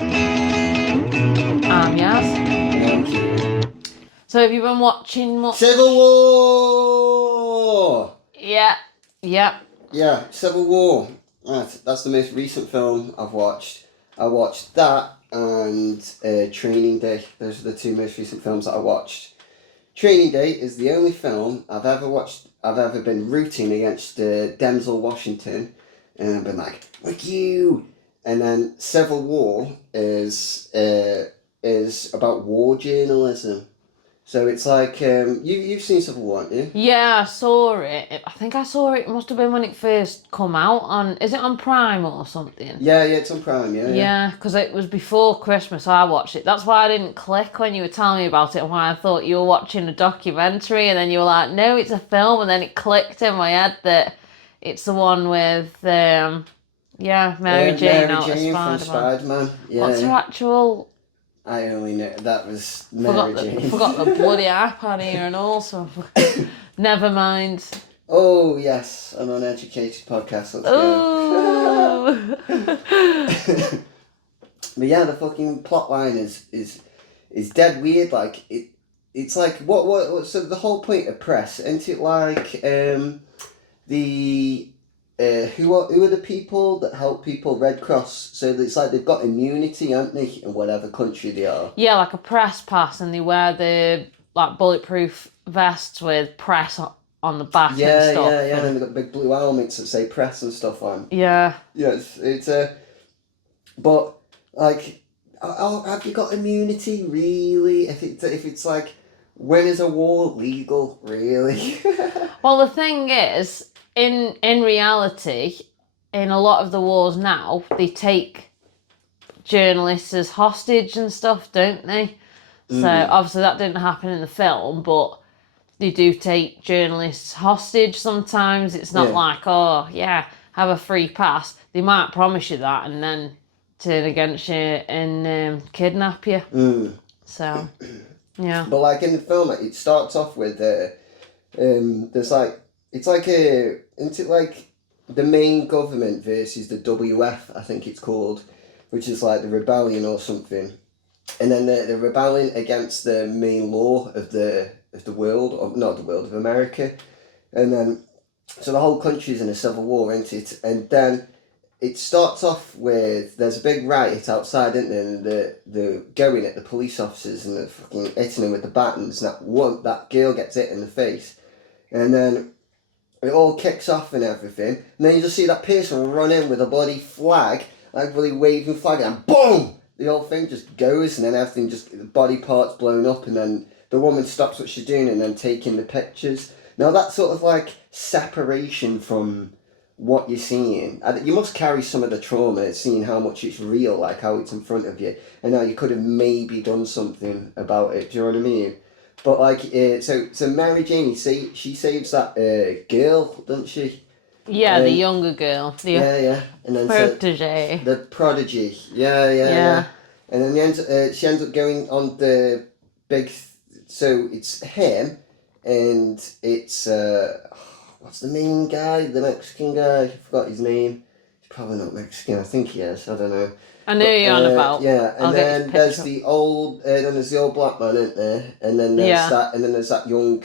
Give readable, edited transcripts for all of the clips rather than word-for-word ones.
I'm Yaz. Thank you. So have you been watching much? Civil War! Yeah. Yeah, Civil War. That's the most recent film I've watched. I watched that and Training Day. Those are the two most recent films that I watched. Training Day is the only film I've ever watched. I've ever been rooting against Denzel Washington, and I've been like, "Fuck you!" And then Civil War is about war journalism. So it's like you've seen Civil War, haven't you? Yeah, I saw it. I think I saw it. It must have been when it first come out on. Is it on Prime or something? Yeah, it's on Prime. Yeah, because it was before Christmas. I watched it. That's why I didn't click when you were telling me about it, and why I thought you were watching a documentary, and then you were like, "No, it's a film," and then it clicked in my head that it's the one with Mary Jane out of from Spider-Man. Spider-Man. Yeah. What's her actual? I only know that was Mary Jane. Forgot the bloody iPad here and all, so never mind. Oh yes, an uneducated podcast. Let's go. But yeah, the fucking plot line is dead weird. Like it's like what? So the whole point of press, isn't it? Like the who are the people that help people? Red Cross. So it's like they've got immunity, aren't they, in whatever country they are. Yeah, like a press pass, and they wear the like bulletproof vests with press on the back and stuff. Yeah, and they've got big blue helmets that say press and stuff on. Yeah. Yeah, it's but like, have you got immunity really? If it's like, when is a war legal really? Well, the thing is, in reality, in a lot of the wars now, they take journalists as hostage and stuff, don't they? So obviously that didn't happen in the film, but they do take journalists hostage sometimes. It's not like, oh yeah, have a free pass. They might promise you that and then turn against you and kidnap you. So yeah. But like in the film, it starts off with there's like, it's like isn't it like the main government versus the WF, I think it's called, which is like the rebellion or something, and then they're rebelling against the main law of the world, or not the world, of America, and then so the whole country's in a civil war, isn't it? And then it starts off with there's a big riot outside, isn't there? And they're going at the police officers and they're fucking hitting them with the batons. And that girl gets hit in the face, and then it all kicks off and everything. And then you just see that person run in with a bloody flag, like bloody waving flag, and boom! The whole thing just goes, and then everything the body parts blown up, and then the woman stops what she's doing and then taking the pictures. Now that's sort of like separation from what you're seeing. You must carry some of the trauma, seeing how much it's real, like how it's in front of you, and how you could have maybe done something about it. Do you know what I mean? But like, so Mary Jane, she saves that girl, doesn't she? Yeah, the younger girl. Yeah. And then protege. The prodigy. Yeah. And then she ends up going on the big. So it's him, and it's what's the main guy? The Mexican guy. I forgot his name. He's probably not Mexican. I think he is. I don't know. I know you're on about. Yeah, and then there's the old black man, isn't there? And then there's that young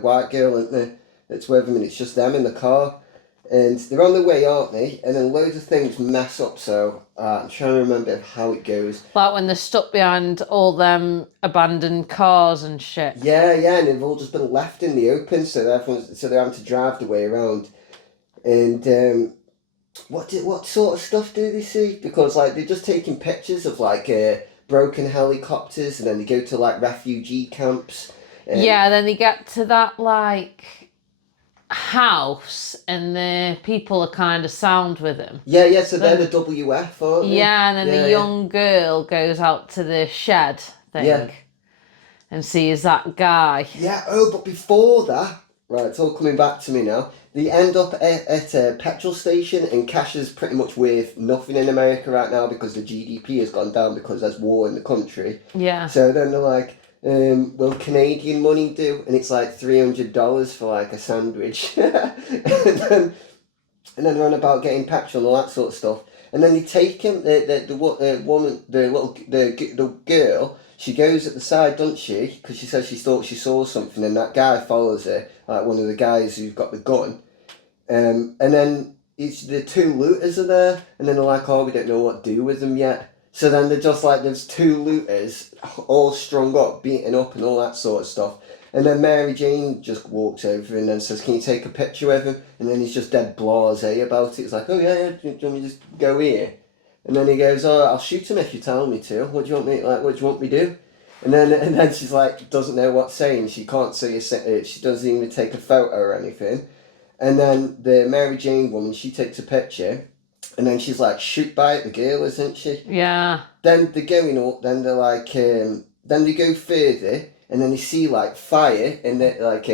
white girl, isn't there? That's with him, and it's just them in the car, and they're on the way, aren't they? And then loads of things mess up. So I'm trying to remember how it goes. Like when they're stuck behind all them abandoned cars and shit. Yeah, and they've all just been left in the open, so they're having to drive the way around, and. What sort of stuff do they see? Because like they're just taking pictures of like broken helicopters, and then they go to like refugee camps. Yeah, then they get to that like house, and the people are kind of sound with them. Yeah. So they're the WF, aren't they? Yeah, and then the young girl goes out to the shed thing, and sees that guy. Yeah. Oh, but before that, right, it's all coming back to me now. They end up at a petrol station, and cash is pretty much worth nothing in America right now because the GDP has gone down because there's war in the country. Yeah. So then they're like, will Canadian money do? And it's like $300 for like a sandwich. and then they're on about getting petrol and all that sort of stuff. And then they take him, the woman, the girl, she goes at the side, doesn't she? Because she says she thought she saw something, and that guy follows her, like one of the guys who's got the gun. And then the two looters are there, and then they're like, oh, we don't know what to do with them yet. So then they're just like, there's two looters, all strung up, beaten up, and all that sort of stuff. And then Mary Jane just walks over and then says, can you take a picture with him? And then he's just dead blasé about it. It's like, oh yeah, do you want me to just go here? And then he goes, oh, I'll shoot him if you tell me to. What do you want me to do? And then she's like, doesn't know what saying. She can't say she doesn't even take a photo or anything. And then the Mary Jane woman, she takes a picture. And then she's like, shoot by at the girl, isn't she? Yeah. Then they're going up, then they're like, then they go further, and then they see like fire, and like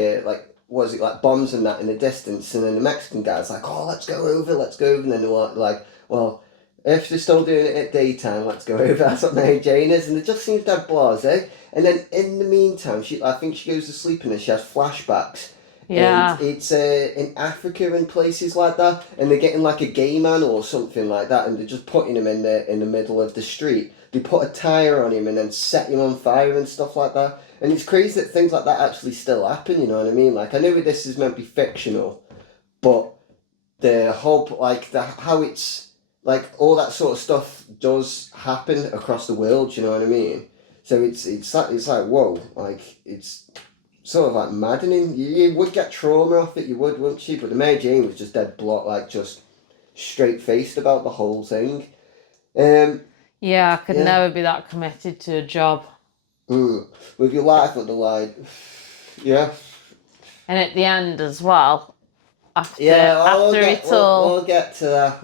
was it like bombs and that in the distance, and then the Mexican guy's like, oh, let's go over, and then they're like, well, if they're still doing it at daytime, let's go over. That's what Mary Jane is, and it just seems dead blasé. And then in the meantime, I think she goes to sleep and she has flashbacks. Yeah. And it's in Africa and places like that, and they're getting like a gay man or something like that, and they're just putting him in the middle of the street. They put a tyre on him and then set him on fire and stuff like that. And it's crazy that things like that actually still happen, you know what I mean? Like, I know this is meant to be fictional, but the whole, like, how it's, like, all that sort of stuff does happen across the world, you know what I mean? So it's like, whoa, like, it's sort of like maddening. You would get trauma off it, you would, wouldn't you? But the Mary Jane was just dead like, just straight-faced about the whole thing. Yeah, I could never be that committed to a job. With your life on the line. Yeah. And at the end as well, after we'll get to that.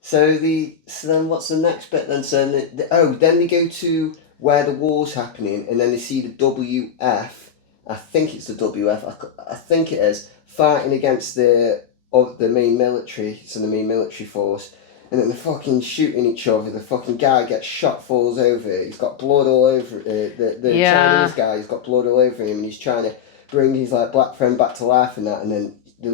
So then what's the next bit then? So then they go to where the war's happening, and then they see the WF. I think it's the WF. I think it is fighting against the main military. So the main military force. And then they're fucking shooting each other. The fucking guy gets shot, falls over. He's got blood all over. The Chinese guy, he's got blood all over him, and he's trying to bring his like black friend back to life and that. And then the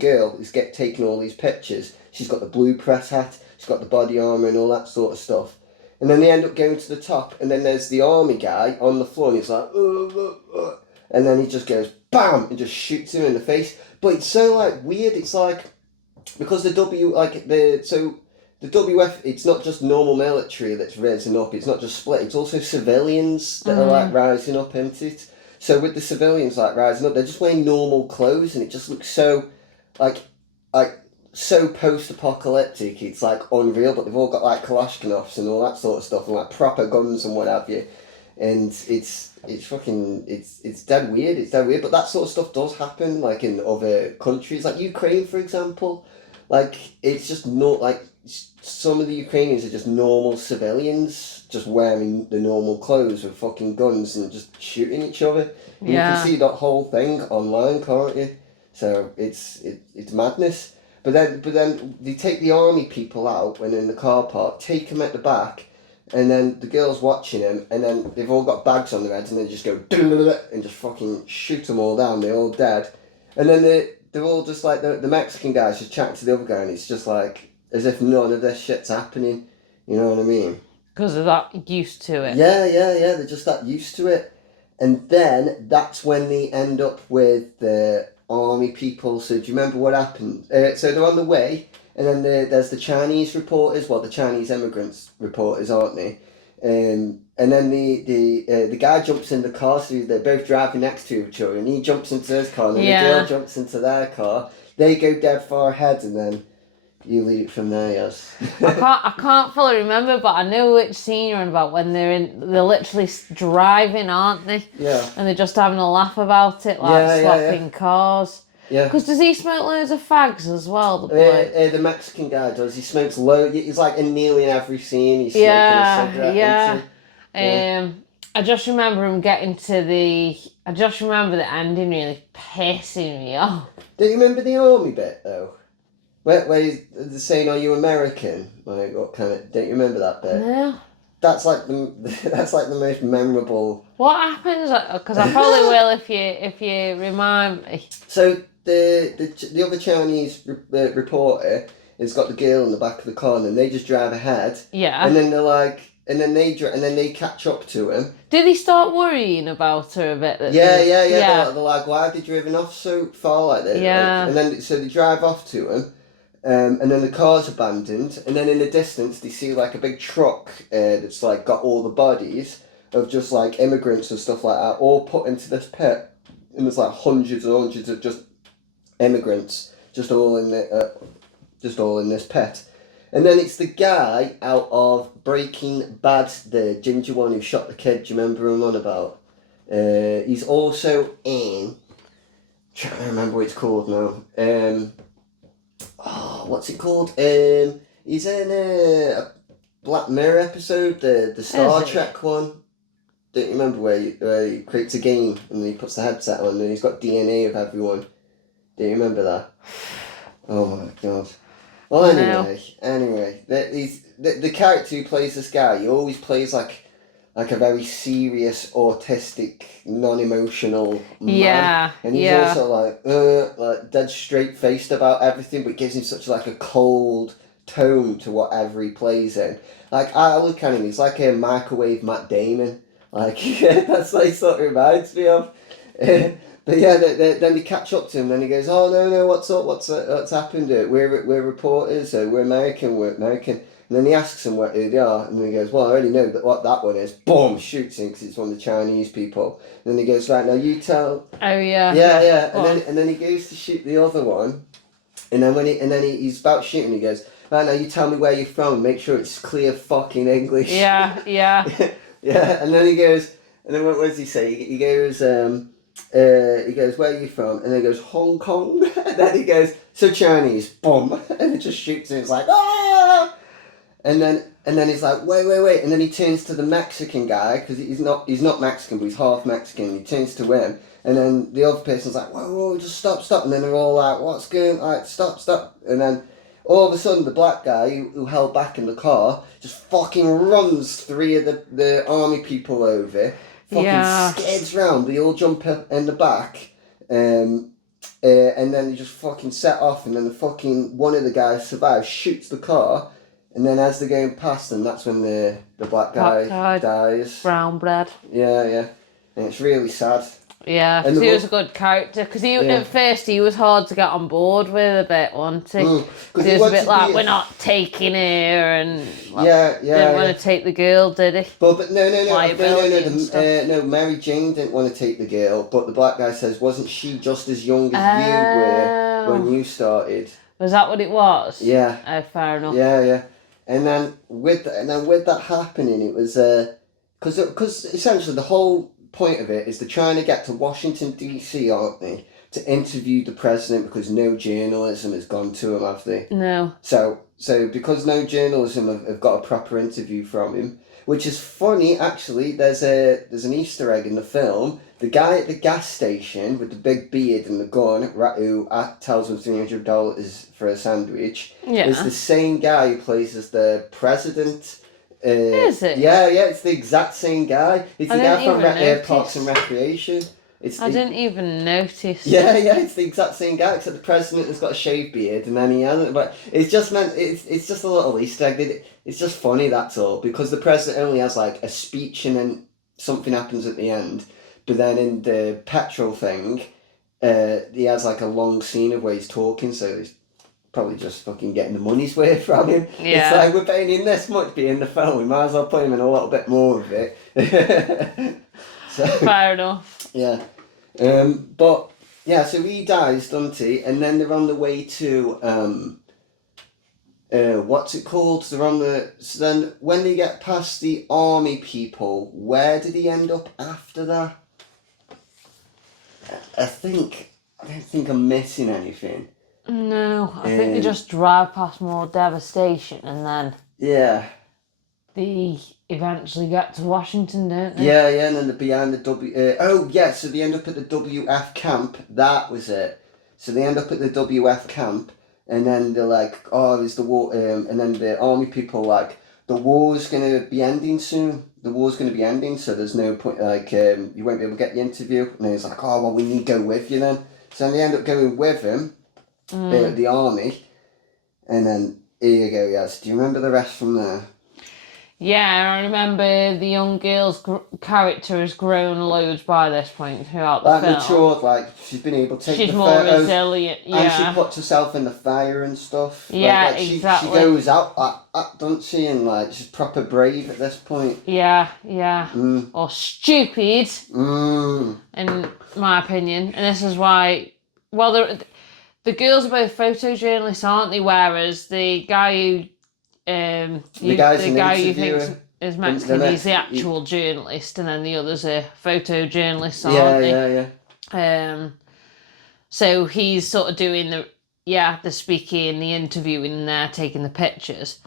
girl is taking all these pictures. She's got the blue press hat. She's got the body armor and all that sort of stuff. And then they end up going to the top. And then there's the army guy on the floor, and he's like, and then he just goes bam and just shoots him in the face. But it's so like weird. It's like, because the WF, it's not just normal military that's rising up, it's not just split, it's also civilians that are like rising up into it. So with the civilians like rising up, they're just wearing normal clothes, and it just looks so like so post-apocalyptic, it's like unreal, but they've all got like Kalashnikovs and all that sort of stuff, and like proper guns and what have you. And it's dead weird, but that sort of stuff does happen like in other countries, like Ukraine for example. Like, it's just not like some of the Ukrainians are just normal civilians, just wearing the normal clothes with fucking guns and just shooting each other. And you can see that whole thing online, can't you? So it's madness. But then they take the army people out when in the car park, take them at the back, and then the girl's watching them, and then they've all got bags on their heads, and they just go and just fucking shoot them all down. They're all dead, and then they're all just like, the Mexican guy's just chatting to the other guy, and it's just like as if none of this shit's happening. You know what I mean? Because they're that used to it. Yeah. They're just that used to it. And then that's when they end up with the army people. So do you remember what happened? So they're on the way, and then there's the Chinese reporters, the Chinese immigrants reporters, aren't they? And then the guy jumps in the car, so they're both driving next to each other, and he jumps into his car, and then the girl jumps into their car. They go dead far ahead, and then you lead it from there, yes. I can't fully remember, but I know which scene you're on about, when they're literally driving, aren't they? Yeah. And they're just having a laugh about it, like swapping cars. Yeah. Because does he smoke loads of fags as well, the boy? The Mexican guy does. He smokes loads. He's like in nearly every scene. He's smoking a cigarette. I just remember him getting to I just remember the ending really pissing me off. Do you remember the army bit though? Where they're saying, "Are you American?" Like, what kind of? Don't you remember that bit? No. That's like the most memorable. What happens? Because I probably will if you remind me. So the other Chinese reporter, It's got the girl in the back of the car, and then they just drive ahead. Yeah. And then they're like, and then they catch up to him. Did he start worrying about her a bit? Yeah. They're like, why have they driven off so far like this? Yeah. Like, and then so they drive off to him. And then the car's abandoned, and then in the distance they see like a big truck that's like got all the bodies of just like immigrants and stuff like that, all put into this pit, and there's like hundreds and hundreds of just immigrants, just all in this pit. And then it's the guy out of Breaking Bad, the ginger one who shot the kid. Do you remember him on about? He's also in. Trying to remember what it's called now. What's it called? He's in a Black Mirror episode, the Star Trek one. Don't you remember where he creates a game and he puts the headset on and he's got DNA of everyone? Do you remember that? Oh my god. Well, anyway, the character who plays this guy, he always plays like a very serious, autistic, non-emotional man. Yeah, and he's also like dead straight-faced about everything, but gives him such like a cold tone to whatever he plays in. Like, I look at him, he's like a microwave Matt Damon. Like, that's like sort of reminds me of. But yeah, then they catch up to him, and he goes, "Oh no, what's up? What's happened? We're reporters. We're American. And then he asks him who they are, and then he goes, "Well, I already know what that one is." Boom, shoots him because it's one of the Chinese people. And then he goes, "Right, now you tell." Oh yeah. Yeah. And then he goes to shoot the other one, and then he's about shooting. He goes, "Right, now you tell me where you're from. Make sure it's clear fucking English." Yeah. Yeah. And then he goes, and then what does he say? He goes, "Where are you from?" And then he goes, "Hong Kong." And then he goes, "So Chinese." Boom, and it just shoots him. It's like, ah. And then he's like, wait, and then he turns to the Mexican guy, because he's not Mexican, but he's half Mexican. He turns to him, and then the other person's like, whoa, just stop, and then they're all like, what's going, like, stop, and then all of a sudden the black guy who held back in the car just fucking runs three of the army people over, fucking skids round, they all jump up in the back, and then they just fucking set off, and then the fucking one of the guys survives, shoots the car. And then as they're going past them, that's when the black guy dies. Brown bread. Yeah. And it's really sad. Yeah, because he was a good character. Because at first he was hard to get on board with a bit, wasn't he? Because he was a bit like, we're not taking her, and didn't want to take the girl, did he? But no, Mary Jane didn't want to take the girl, but the black guy says, wasn't she just as young as you were when you started? Was that what it was? Yeah. Oh, fair enough. Yeah. And then with that happening, it was because essentially the whole point of it is they're trying to get to Washington DC, aren't they, to interview the president, because no journalism has gone to him, have they? No. So because no journalism have got a proper interview from him, which is funny actually. There's an Easter egg in the film. The guy at the gas station with the big beard and the gun, who tells him $300 for a sandwich, is the same guy who plays as the president. Is it? Yeah, it's the exact same guy. It's the guy from Parks and Recreation. I didn't even notice. Yeah, it's the exact same guy, except the president has got a shaved beard and then he hasn't. But it's just it's just a little Easter egg. It's just funny, that's all, because the president only has like a speech and then something happens at the end. But then in the petrol thing, he has like a long scene of where he's talking, so he's probably just fucking getting the money's worth from him. Yeah. It's like, we're paying him this much being the film, we might as well put him in a little bit more of it. So, fair enough. Yeah. But yeah, so he dies, doesn't he? And then they're on the way to what's it called? So then when they get past the army people, where did he end up after that? I don't think I'm missing anything. No, I think they just drive past more devastation, and then they eventually get to Washington, don't they? Yeah, and then they're behind the so they end up at the WF camp. That was it. So they end up at the WF camp, and then they're like, oh, there's the war, and then the army people are like, the war's going to be ending soon. The war's going to be ending, so there's no point, like, you won't be able to get the interview. And then he's like, oh, well, we need to go with you then. So then they end up going with him, the army. And then, here you go, Yaz. Do you remember the rest from there? Yeah, I remember the young girl's character has grown loads by this point throughout the film. Matured, like, she's been able to take She's the more photos. resilient, yeah. And she puts herself in the fire and stuff. Yeah, exactly. She goes out like that, doesn't she? And, like, she's proper brave at this point. Yeah. Or stupid, in my opinion. And this is why, well, the girls are both photojournalists, aren't they? Whereas the guy who... the guy you think is Mexican, he's the actual journalist, and then the others are photojournalists, aren't they? Yeah. So he's sort of doing the speaking, the interviewing, and they're taking the pictures.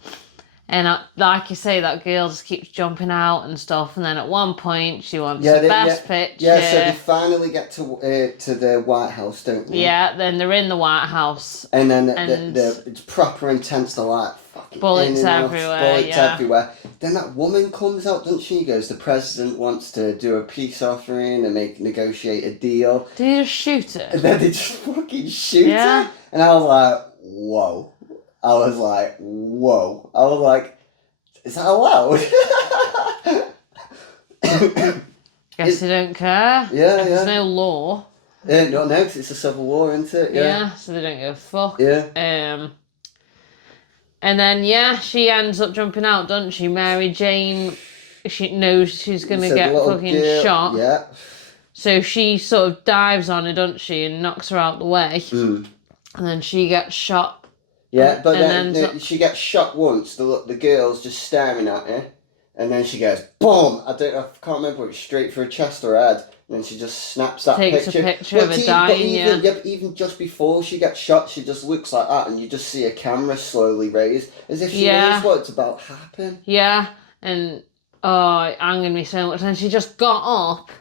And like you say, that girl just keeps jumping out and stuff, and then at one point she wants the best picture. Yeah, so they finally get to the White House, don't they? Yeah, then they're in the White House. And then it's proper intense, the like fucking bullets everywhere. Then that woman comes out, doesn't she? Goes, the president wants to do a peace offering and negotiate a deal. Did he just shoot her? And then they just fucking shoot her. And I was like, whoa. I was like, is that allowed? Guess they don't care. Yeah. There's no law. No, because it's a civil war, isn't it? Yeah, so they don't give a fuck. Yeah. And then, she ends up jumping out, doesn't she? Mary Jane, she knows she's going to get fucking shot. Yeah. So she sort of dives on her, doesn't she, and knocks her out the way. And then she gets shot. Yeah, but then she gets shot once. The girl's just staring at her, and then she goes boom. I can't remember if it's straight for her chest or head. And then she just snaps that picture. Takes a picture of her dying. But even just before she gets shot, she just looks like that, and you just see a camera slowly raised, as if she knows what's about to happen. Yeah, and it angered me so much. And she just got up.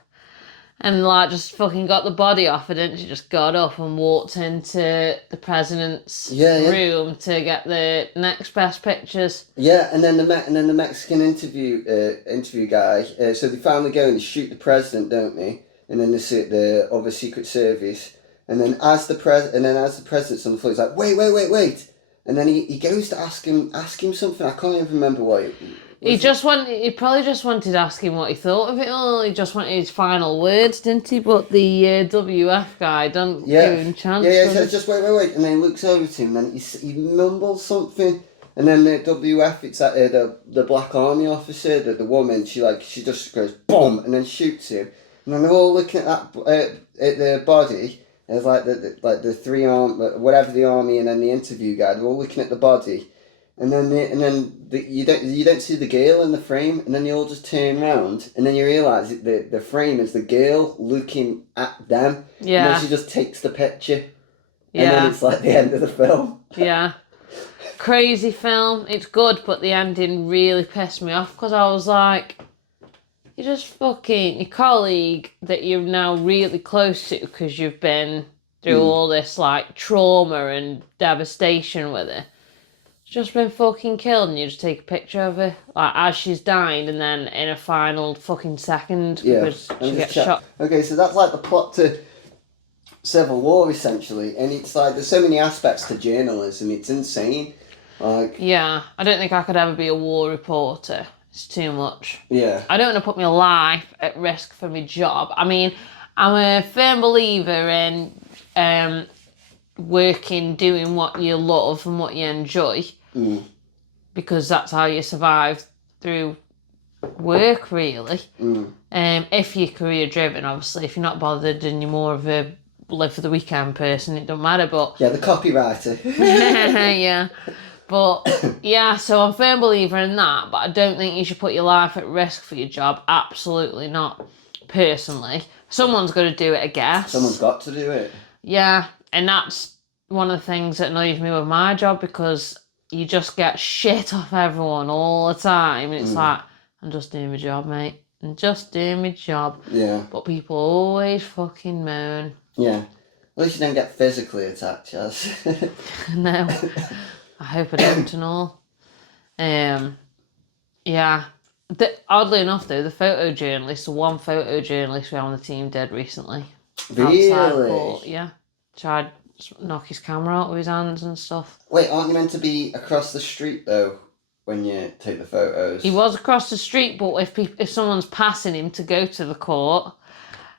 And just fucking got the body off her, didn't she? Just got up and walked into the president's room to get the next best pictures. Yeah, and then the Mexican interview guy. So they finally go and they shoot the president, don't they? And then they see the other Secret Service. And then as the president's on the floor, he's like, wait. And then he goes to ask him something. I can't even remember what He probably just wanted to ask him what he thought of it all. He just wanted his final words, didn't he? But the WF guy don't give him a chance. Yeah, he says, just wait. And then he looks over to him and he mumbles something. And then the WF, it's that the black army officer, the woman, she just goes, boom, and then shoots him. And then they're all looking at that, at the body. There's the three whatever the army and then the interview guy, they're all looking at the body. And then you don't see the girl in the frame, and then you all just turn around, and then you realise the frame is the girl looking at them. Yeah. And then she just takes the picture. Yeah. And then it's like the end of the film. Yeah. Crazy film. It's good, but the ending really pissed me off because I was like, you're just fucking your colleague that you're now really close to because you've been through all this trauma and devastation with it. Just been fucking killed, and you just take a picture of her as she's dying, and then in a final fucking second because she gets shot. Okay, so that's the plot to Civil War essentially, and it's there's so many aspects to journalism. It's insane. Yeah, I don't think I could ever be a war reporter. It's too much. Yeah. I don't want to put my life at risk for my job. I mean, I'm a firm believer in working, doing what you love and what you enjoy. Because that's how you survive through work, really. If you're career driven, obviously. If you're not bothered and you're more of a live for the weekend person, it don't matter. But the copywriter. Yeah. But so I'm a firm believer in that, but I don't think you should put your life at risk for your job. Absolutely not. Personally. Someone's got to do it, I guess. Someone's got to do it. Yeah, and that's one of the things that annoys me with my job because you just get shit off everyone all the time. And it's I'm just doing my job, mate. I'm just doing my job. Yeah. But people always fucking moan. Yeah. At least you don't get physically attacked, Yaz. No. I hope I don't and all. Yeah. Oddly enough, though, the one photojournalist we have on the team dead recently. Really? Outside court, yeah. Tried knock his camera out of his hands and stuff. Wait, aren't you meant to be across the street though when you take the photos? He was across the street, but if someone's passing him to go to the court,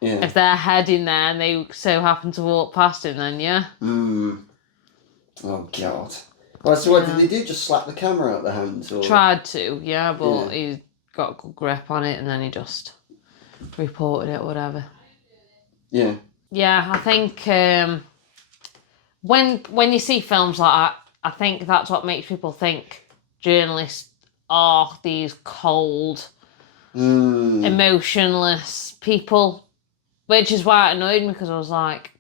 Yeah. if they're heading there and they so happen to walk past him, then yeah. Oh God. Well, so what did they do? Just slap the camera out the hands? Or? Tried to, yeah, but he got a good grip on it and then he just reported it, whatever. Yeah. Yeah, I think when you see films like that, I think that's what makes people think journalists are these cold, emotionless people, which is why it annoyed me, because I was like,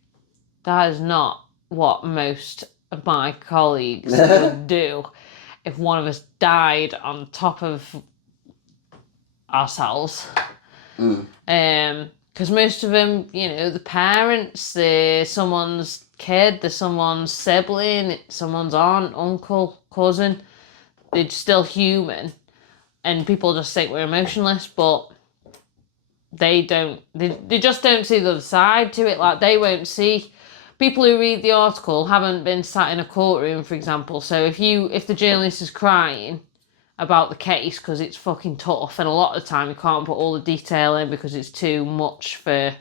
that is not what most of my colleagues would do if one of us died on top of ourselves. Because most of them, you know, the parents, they're someone's kid, they're someone's sibling, someone's aunt, uncle, cousin. They're still human. And people just think we're emotionless, but they don't. They just don't see the other side to it. Like, they won't see. People who read the article haven't been sat in a courtroom, for example. So if the journalist is crying about the case because it's fucking tough, and a lot of the time you can't put all the detail in because it's too much for.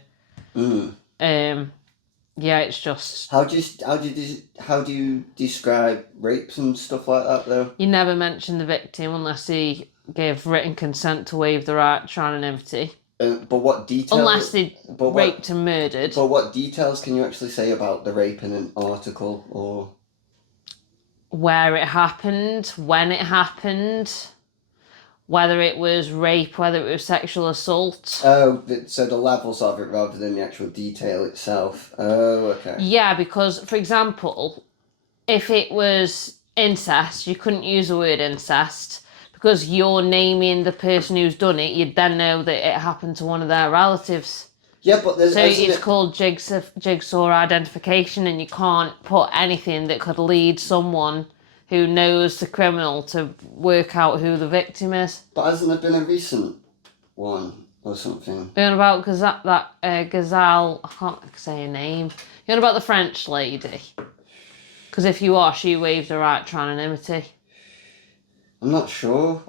Yeah, it's just. How do you describe rapes and stuff like that though? You never mention the victim unless he gave written consent to waive the right to anonymity. But what details? Unless they raped and murdered. But what details can you actually say about the rape in an article, or where it happened, when it happened, whether it was rape, whether it was sexual assault. Oh, so the levels of it rather than the actual detail itself. Oh, okay. Yeah, because, for example, if it was incest, you couldn't use the word incest because you're naming the person who's done it. You'd then know that it happened to one of their relatives. Yeah, but there's... So it's called jigsaw identification, and you can't put anything that could lead someone who knows the criminal to work out who the victim is. But hasn't there been a recent one or something? Going about Gisèle, I can't say her name. Going about the French lady. Because if you are, she waived the right to anonymity. I'm not sure.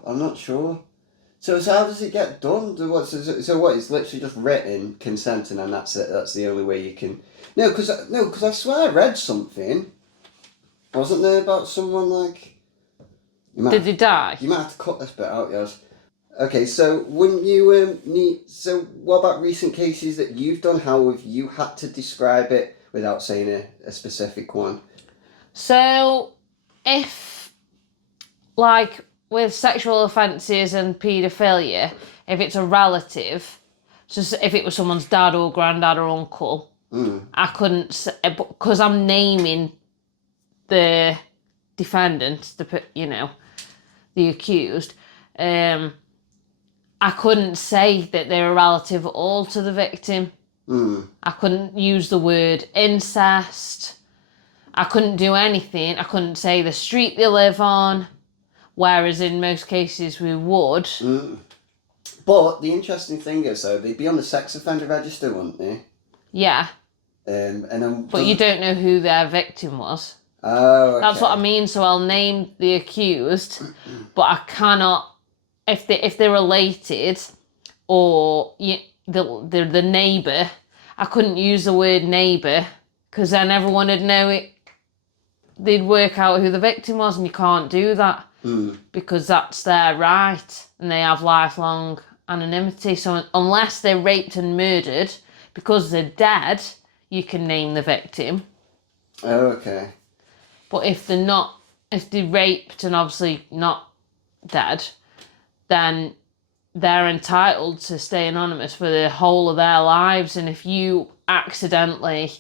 So how does it get done? So what? It's literally just written consent, and then that's it. That's the only way you can. No, because I swear I read something. Wasn't there about someone like? Did they die? You might have to cut this bit out, Yaz. Okay, so wouldn't you need? So what about recent cases that you've done? How have you had to describe it without saying a specific one? So, if, like, with sexual offences and paedophilia, if it's a relative, so if it was someone's dad or granddad or uncle, I couldn't say, because I'm naming the defendant, the accused, I couldn't say that they're a relative at all to the victim. I couldn't use the word incest. I couldn't do anything. I couldn't say the street they live on, whereas in most cases we would. But the interesting thing is, though, they'd be on the sex offender register, wouldn't they? Yeah. But you don't know who their victim was. Oh, okay. That's what I mean. So I'll name the accused, but I cannot, if they're related or the neighbour, I couldn't use the word neighbour because then everyone would know it. They'd work out who the victim was, and you can't do that because that's their right and they have lifelong anonymity. So unless they're raped and murdered, because they're dead, you can name the victim. Oh, okay. But if they're raped and obviously not dead, then they're entitled to stay anonymous for the whole of their lives. And if you accidentally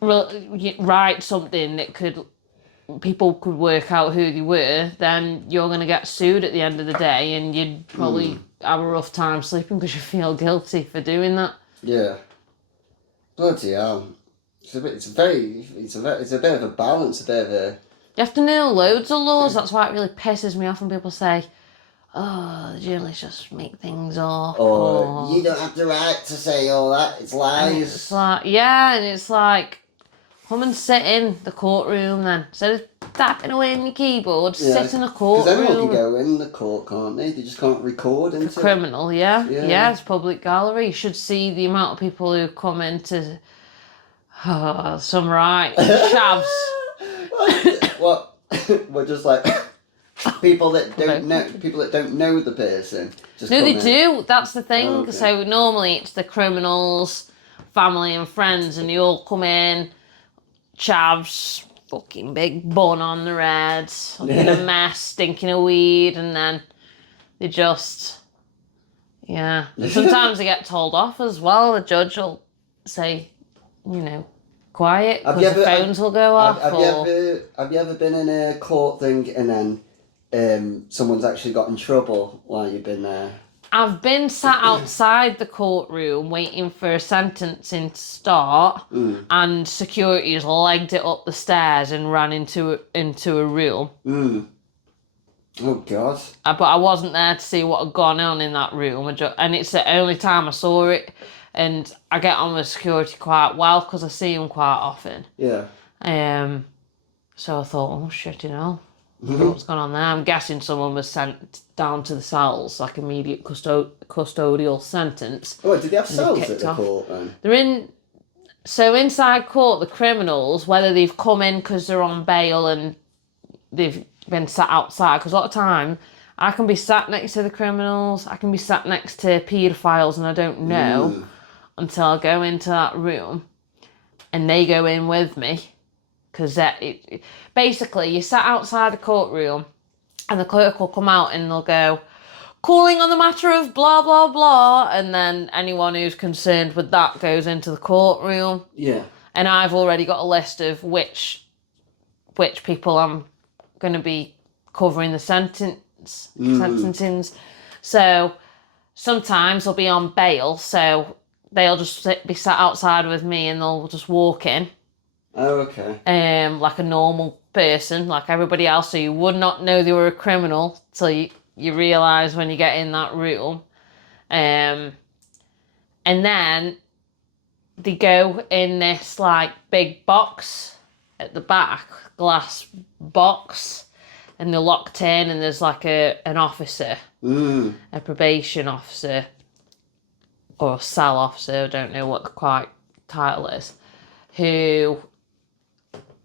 write something that people could work out who they were, then you're going to get sued at the end of the day, and you'd probably have a rough time sleeping because you feel guilty for doing that. Yeah. Bloody hell. It's a bit of a balance, a bit of a... You have to know loads of laws. That's why it really pisses me off when people say, oh, the journalists just make things up. Or you don't have the right to say all that. It's lies. It's like, yeah, and it's like, Come and sit in the courtroom then. Instead of tapping away on your keyboard, sit in a Because anyone can courtroom. go in the court, can't they? They just can't record into For criminal, yeah. Yeah. Yeah, it's public gallery. You should see the amount of people who come into some right shavs. What? We're just like people that don't know the person. Just No, come they in. do. That's the thing. Oh, okay. So normally it's the criminals, family and friends, and they all come in, chavs, fucking big bun on the head, looking a mess, stinking of weed, and then they just, yeah. Sometimes they get told off as well. The judge will say, quiet, because the phones will go off. Have you ever been in a court thing and then someone's actually got in trouble while you've been there? I've been sat outside the courtroom waiting for a sentencing to start, and security has legged it up the stairs and ran into a room. Oh God! But I wasn't there to see what had gone on in that room, and it's the only time I saw it. And I get on with security quite well because I see them quite often. Yeah. So I thought, oh shit, what's going on there? I'm guessing someone was sent down to the cells, like immediate custodial sentence. Oh, did they have cells at the court then? So inside court, the criminals, whether they've come in because they're on bail and they've been sat outside, because a lot of time I can be sat next to the criminals, I can be sat next to paedophiles, and I don't know until I go into that room and they go in with me. Because basically, you sat outside the courtroom and the clerk will come out and they'll go, calling on the matter of blah, blah, blah. And then anyone who's concerned with that goes into the courtroom. Yeah. And I've already got a list of which people I'm going to be covering the sentencings. So sometimes they'll be on bail. So they'll just be sat outside with me and they'll just walk in. Oh, okay. Like a normal person, like everybody else, so you would not know they were a criminal till you realise when you get in that room. And then they go in this like big box at the back, glass box, and they're locked in, and there's like an officer, a probation officer, or a cell officer, I don't know what the quite title is, who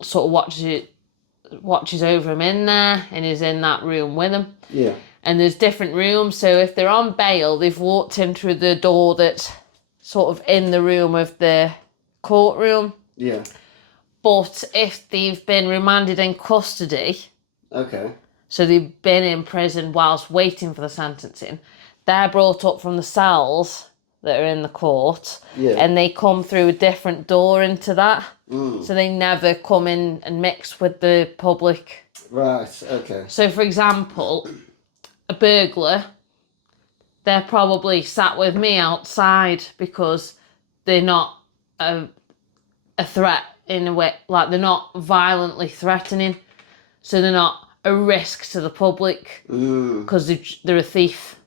sort of watches over him in there and is in that room with him. Yeah. And there's different rooms, so if they're on bail, they've walked in through the door that's sort of in the room of the courtroom. Yeah. But if they've been remanded in custody, okay, so they've been in prison whilst waiting for the sentencing, they're brought up from the cells that are in the court, and they come through a different door into that. So they never come in and mix with the public. Right, okay. So for example, a burglar, they're probably sat with me outside because they're not a threat in a way, like they're not violently threatening, so they're not a risk to the public because they're a thief.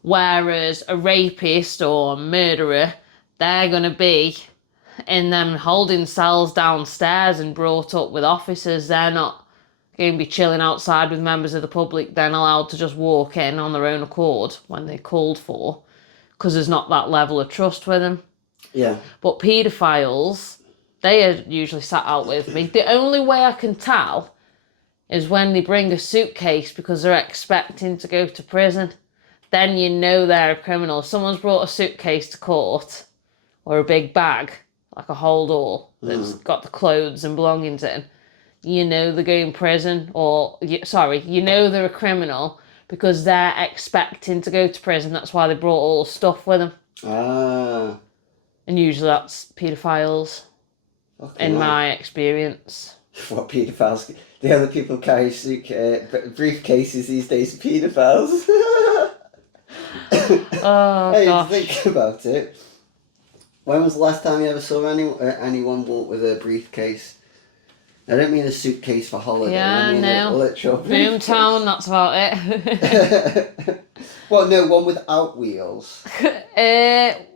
Whereas a rapist or a murderer, they're going to be in them holding cells downstairs and brought up with officers. They're not going to be chilling outside with members of the public, then allowed to just walk in on their own accord when they're called for, because there's not that level of trust with them. Yeah. But paedophiles, they are usually sat out with me. The only way I can tell is when they bring a suitcase because they're expecting to go to prison. Then you know they're a criminal. If someone's brought a suitcase to court, or a big bag, like a hold all, that's got the clothes and belongings in, you know they're going to prison, you know they're a criminal because they're expecting to go to prison. That's why they brought all the stuff with them. Ah. And usually that's paedophiles, in my experience. What paedophiles? The other people carry briefcases these days are paedophiles. Oh, hey, gosh. think about it. When was the last time you ever saw anyone walk with a briefcase? I don't mean a suitcase for holiday. Yeah, I mean no. a literal briefcase. Boomtown, that's about it. Well, no, one without wheels.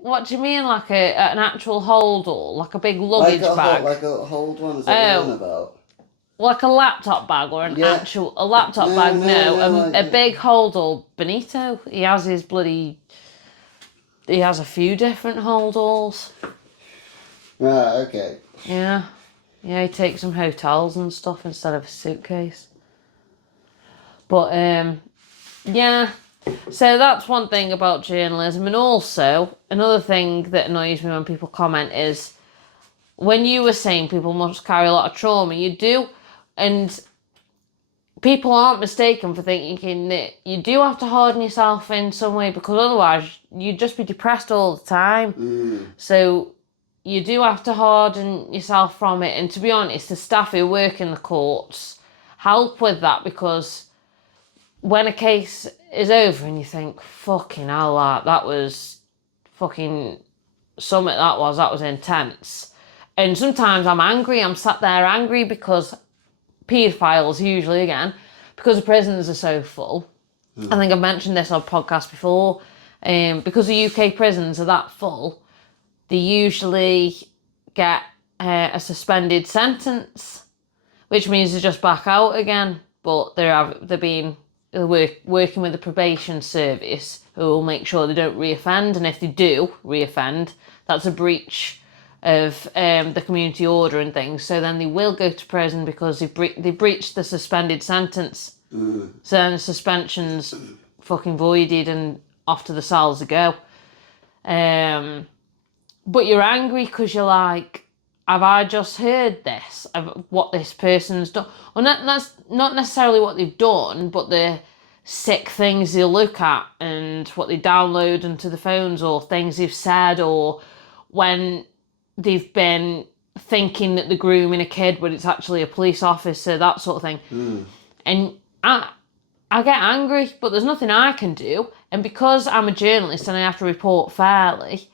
What do you mean, like an actual hold-all, like a big luggage bag? Like a hold one, is that what you're on about? Like a laptop bag or a laptop bag? No, a big hold-all. Benito, he has a few different hold-alls. Right, okay. Yeah, he takes some hotels and stuff instead of a suitcase. But yeah. So that's one thing about journalism, and also another thing that annoys me when people comment is when you were saying people must carry a lot of trauma, you do, and people aren't mistaken for thinking that you do have to harden yourself in some way, because otherwise you'd just be depressed all the time. So you do have to harden yourself from it, and to be honest, the staff who work in the courts help with that, because when a case is over and you think, fucking hell, that was fucking something, that was intense. And sometimes I'm angry, I'm sat there angry because paedophiles usually, again, because the prisons are so full. I think I've mentioned this on a podcast before. Because the UK prisons are that full, they usually get a suspended sentence, which means they're just back out again. But they're working with the probation service, who will make sure they don't reoffend, and if they do reoffend, that's a breach of the community order and things. So then they will go to prison because they breached the suspended sentence. So then the suspension's fucking voided and off to the cells they go. But you're angry because you're like, have I just heard this of what this person's done? Well, that's not necessarily what they've done, but the sick things they look at and what they download into the phones, or things they've said, or when they've been thinking that they're grooming a kid but it's actually a police officer, that sort of thing. And I get angry, but there's nothing I can do. And because I'm a journalist and I have to report fairly,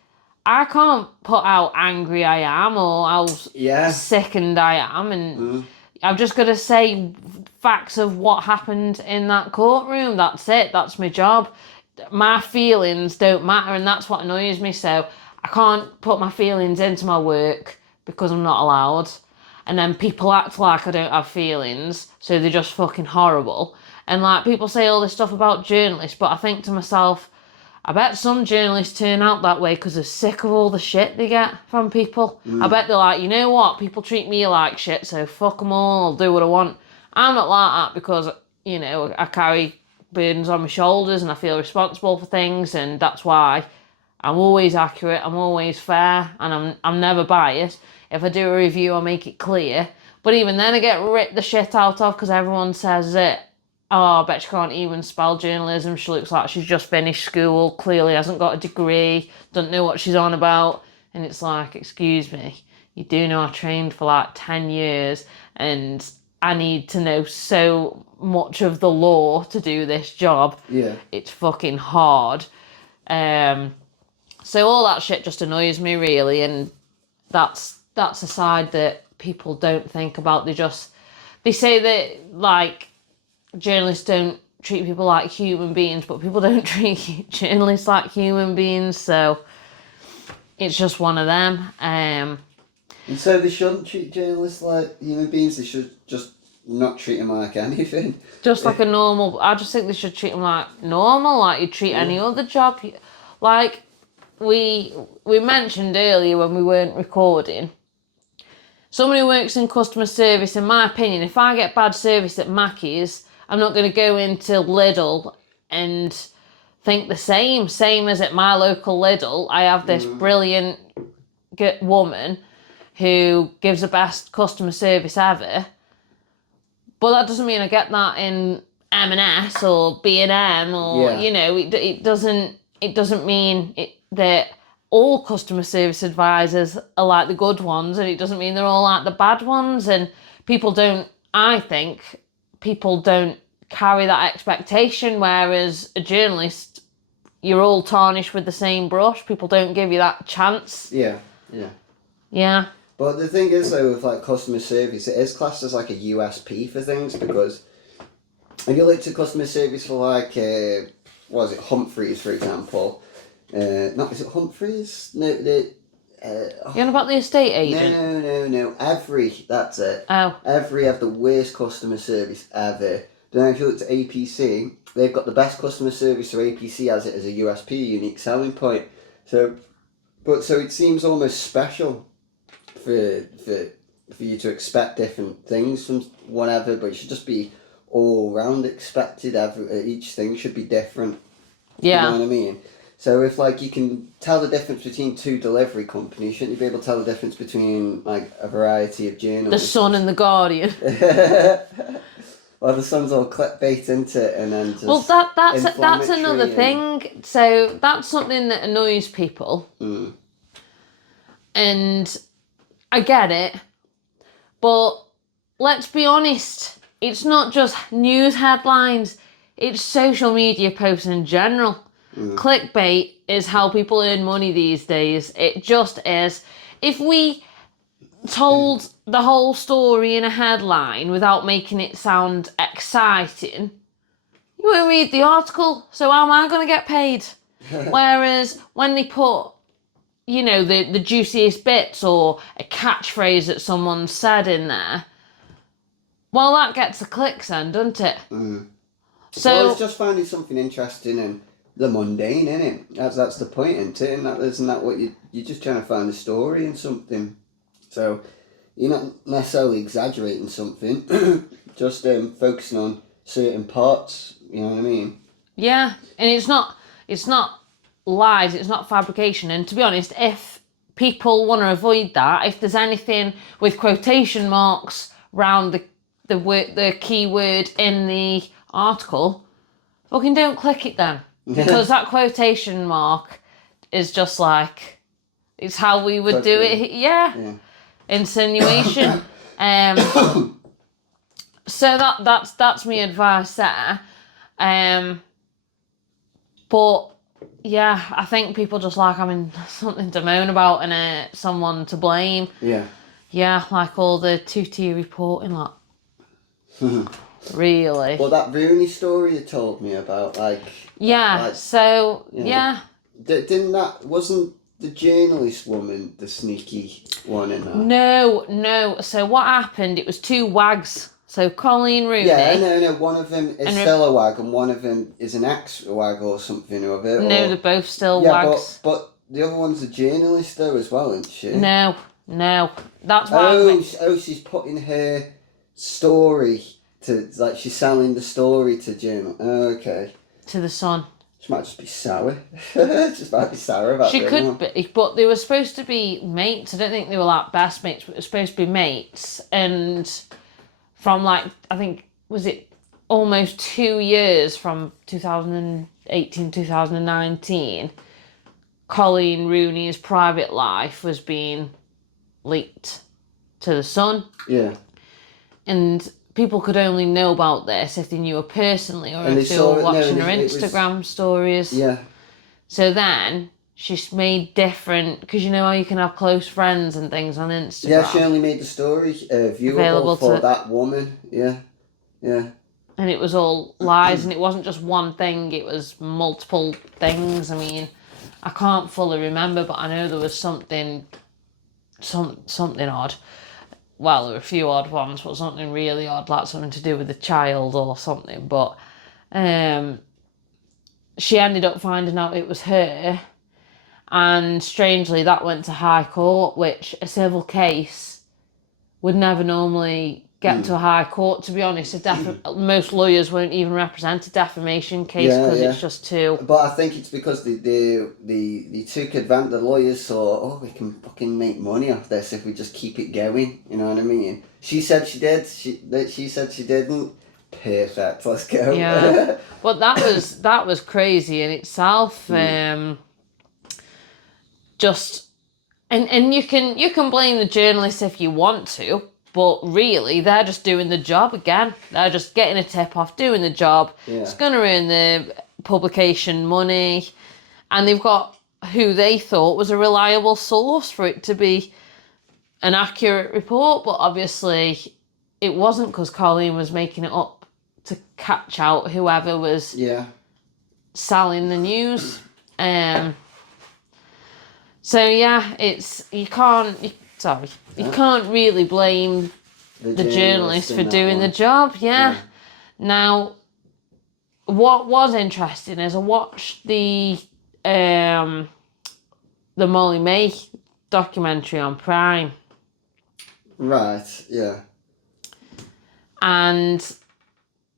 I can't put how angry I am or how sickened I am. And I've just got to say facts of what happened in that courtroom. That's it. That's my job. My feelings don't matter, and that's what annoys me. So I can't put my feelings into my work because I'm not allowed. And then people act like I don't have feelings, so they're just fucking horrible. And like, people say all this stuff about journalists, but I think to myself, I bet some journalists turn out that way because they're sick of all the shit they get from people. I bet they're like, you know what, people treat me like shit, so fuck them all, I'll do what I want. I'm not like that because, you know, I carry burdens on my shoulders and I feel responsible for things, and that's why I'm always accurate, I'm always fair, and I'm never biased. If I do a review, I make it clear. But even then I get ripped the shit out of because everyone says it. Oh, I bet she can't even spell journalism. She looks like she's just finished school, clearly hasn't got a degree, doesn't know what she's on about. And it's like, excuse me, you do know I trained for like 10 years and I need to know so much of the law to do this job. Yeah. It's fucking hard. So all that shit just annoys me, really, and that's a side that people don't think about. They say that, like, journalists don't treat people like human beings, but people don't treat journalists like human beings, so it's just one of them. And so they shouldn't treat journalists like human beings, they should just not treat them like anything. Just like a normal, I just think they should treat them like normal, like you treat any other job. Like we mentioned earlier when we weren't recording, someone who works in customer service, in my opinion, if I get bad service at Mackey's, I'm not going to go into Lidl and think the same as at my local Lidl. I have this brilliant woman who gives the best customer service ever. But that doesn't mean I get that in M&S or B&M or, you know, it doesn't mean that all customer service advisors are like the good ones, and it doesn't mean they're all like the bad ones. And I think people don't carry that expectation, whereas a journalist, you're all tarnished with the same brush. People don't give you that chance. Yeah. But the thing is, though, with like customer service, it is classed as like a USP for things, because if you look to customer service for like was it Humphreys, for example? Not is it Humphreys? No, the. You on about the estate agent? No. That's it. Oh. Every have the worst customer service ever. Don't know if you looked at APC, they've got the best customer service, so APC has it as a USP, unique selling point. So it seems almost special for you to expect different things from whatever, but it should just be all round expected. Each thing should be different. Yeah. You know what I mean? So if like you can tell the difference between two delivery companies, shouldn't you be able to tell the difference between like a variety of journals? The Sun and the Guardian. Well, the Sun's all clickbait into it, and then just well, that's another thing. So that's something that annoys people, and I get it. But let's be honest, it's not just news headlines; it's social media posts in general. Clickbait is how people earn money these days. It just is. If we told the whole story in a headline without making it sound exciting, you won't read the article, so how am I going to get paid? Whereas when they put, you know, the juiciest bits or a catchphrase that someone said in there, well, that gets the clicks then, doesn't it? So well, it's just finding something interesting and the mundane, innit? That's the point, isn't it? And isn't that what you're just trying to find a story in something. So you're not necessarily exaggerating something, just focusing on certain parts, you know what I mean? Yeah, and it's not lies, it's not fabrication. And to be honest, if people want to avoid that, if there's anything with quotation marks around the key word in the article, fucking don't click it then. Because that quotation mark is just like, it's how we would do it. Yeah. Insinuation. So that's my advice there. But yeah, I think people just like having something to moan about and someone to blame. Yeah, like all the two-tier reporting, like. Really. Well, that Rooney story you told me about, like. Yeah. Like, so yeah. Wasn't the journalist woman the sneaky one in that? No. So what happened? It was two wags. So Coleen Rooney. Yeah, no. One of them is still a wag, and one of them is an ex-wag or something or other. No, they're both still wags. But the other one's a journalist though as well, isn't she? No. That's why. She's putting her story to, like, she's selling the story to journal. Oh, okay. To the Sun. She might just be sour. Just might be sour about it. She could be, but they were supposed to be mates. I don't think they were like best mates, but they were supposed to be mates. And from like, I think, was it almost 2 years from 2018, 2019, Coleen Rooney's private life was being leaked to the Sun. Yeah. And people could only know about this if they knew her personally or if they were watching her Instagram stories. Yeah. So then she's made different, because you know how you can have close friends and things on Instagram. Yeah, she only made the story viewable for that woman. Yeah. And it was all lies, and it wasn't just one thing, it was multiple things. I mean, I can't fully remember, but I know there was something odd. Well, there were a few odd ones, but something really odd, like something to do with a child or something. But she ended up finding out it was her. And strangely, that went to High Court, which a civil case would never normally get to a High Court, to be honest. Most lawyers won't even represent a defamation case because it's just too... But I think it's because they took advantage. The lawyers saw, we can fucking make money off this if we just keep it going. You know what I mean? She said she did. She said she didn't. Perfect. Let's go. Yeah. But that was crazy in itself. Just and you can blame the journalists if you want to. But really, they're just doing the job again. They're just getting a tip off, doing the job. Yeah. It's going to earn the publication money. And they've got who they thought was a reliable source for it to be an accurate report. But obviously, it wasn't, because Coleen was making it up to catch out whoever was selling the news. So yeah, you can't really blame the journalist for doing the job. Yeah. Now, what was interesting is I watched the Molly May documentary on Prime. Right. Yeah. And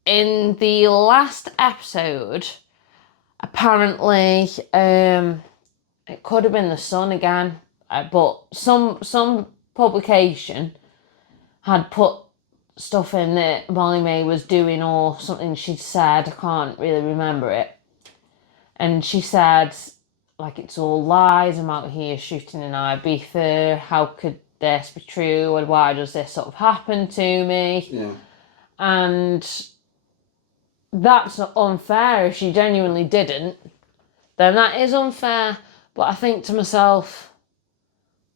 in the last episode, apparently, it could have been The Sun again, but some publication had put stuff in that Molly May was doing or something she'd said. I can't really remember it. And she said, like, it's all lies. I'm out here shooting an Ibiza. How could this be true? And why does this sort of happen to me? Yeah. And that's unfair. If she genuinely didn't, then that is unfair. But I think to myself,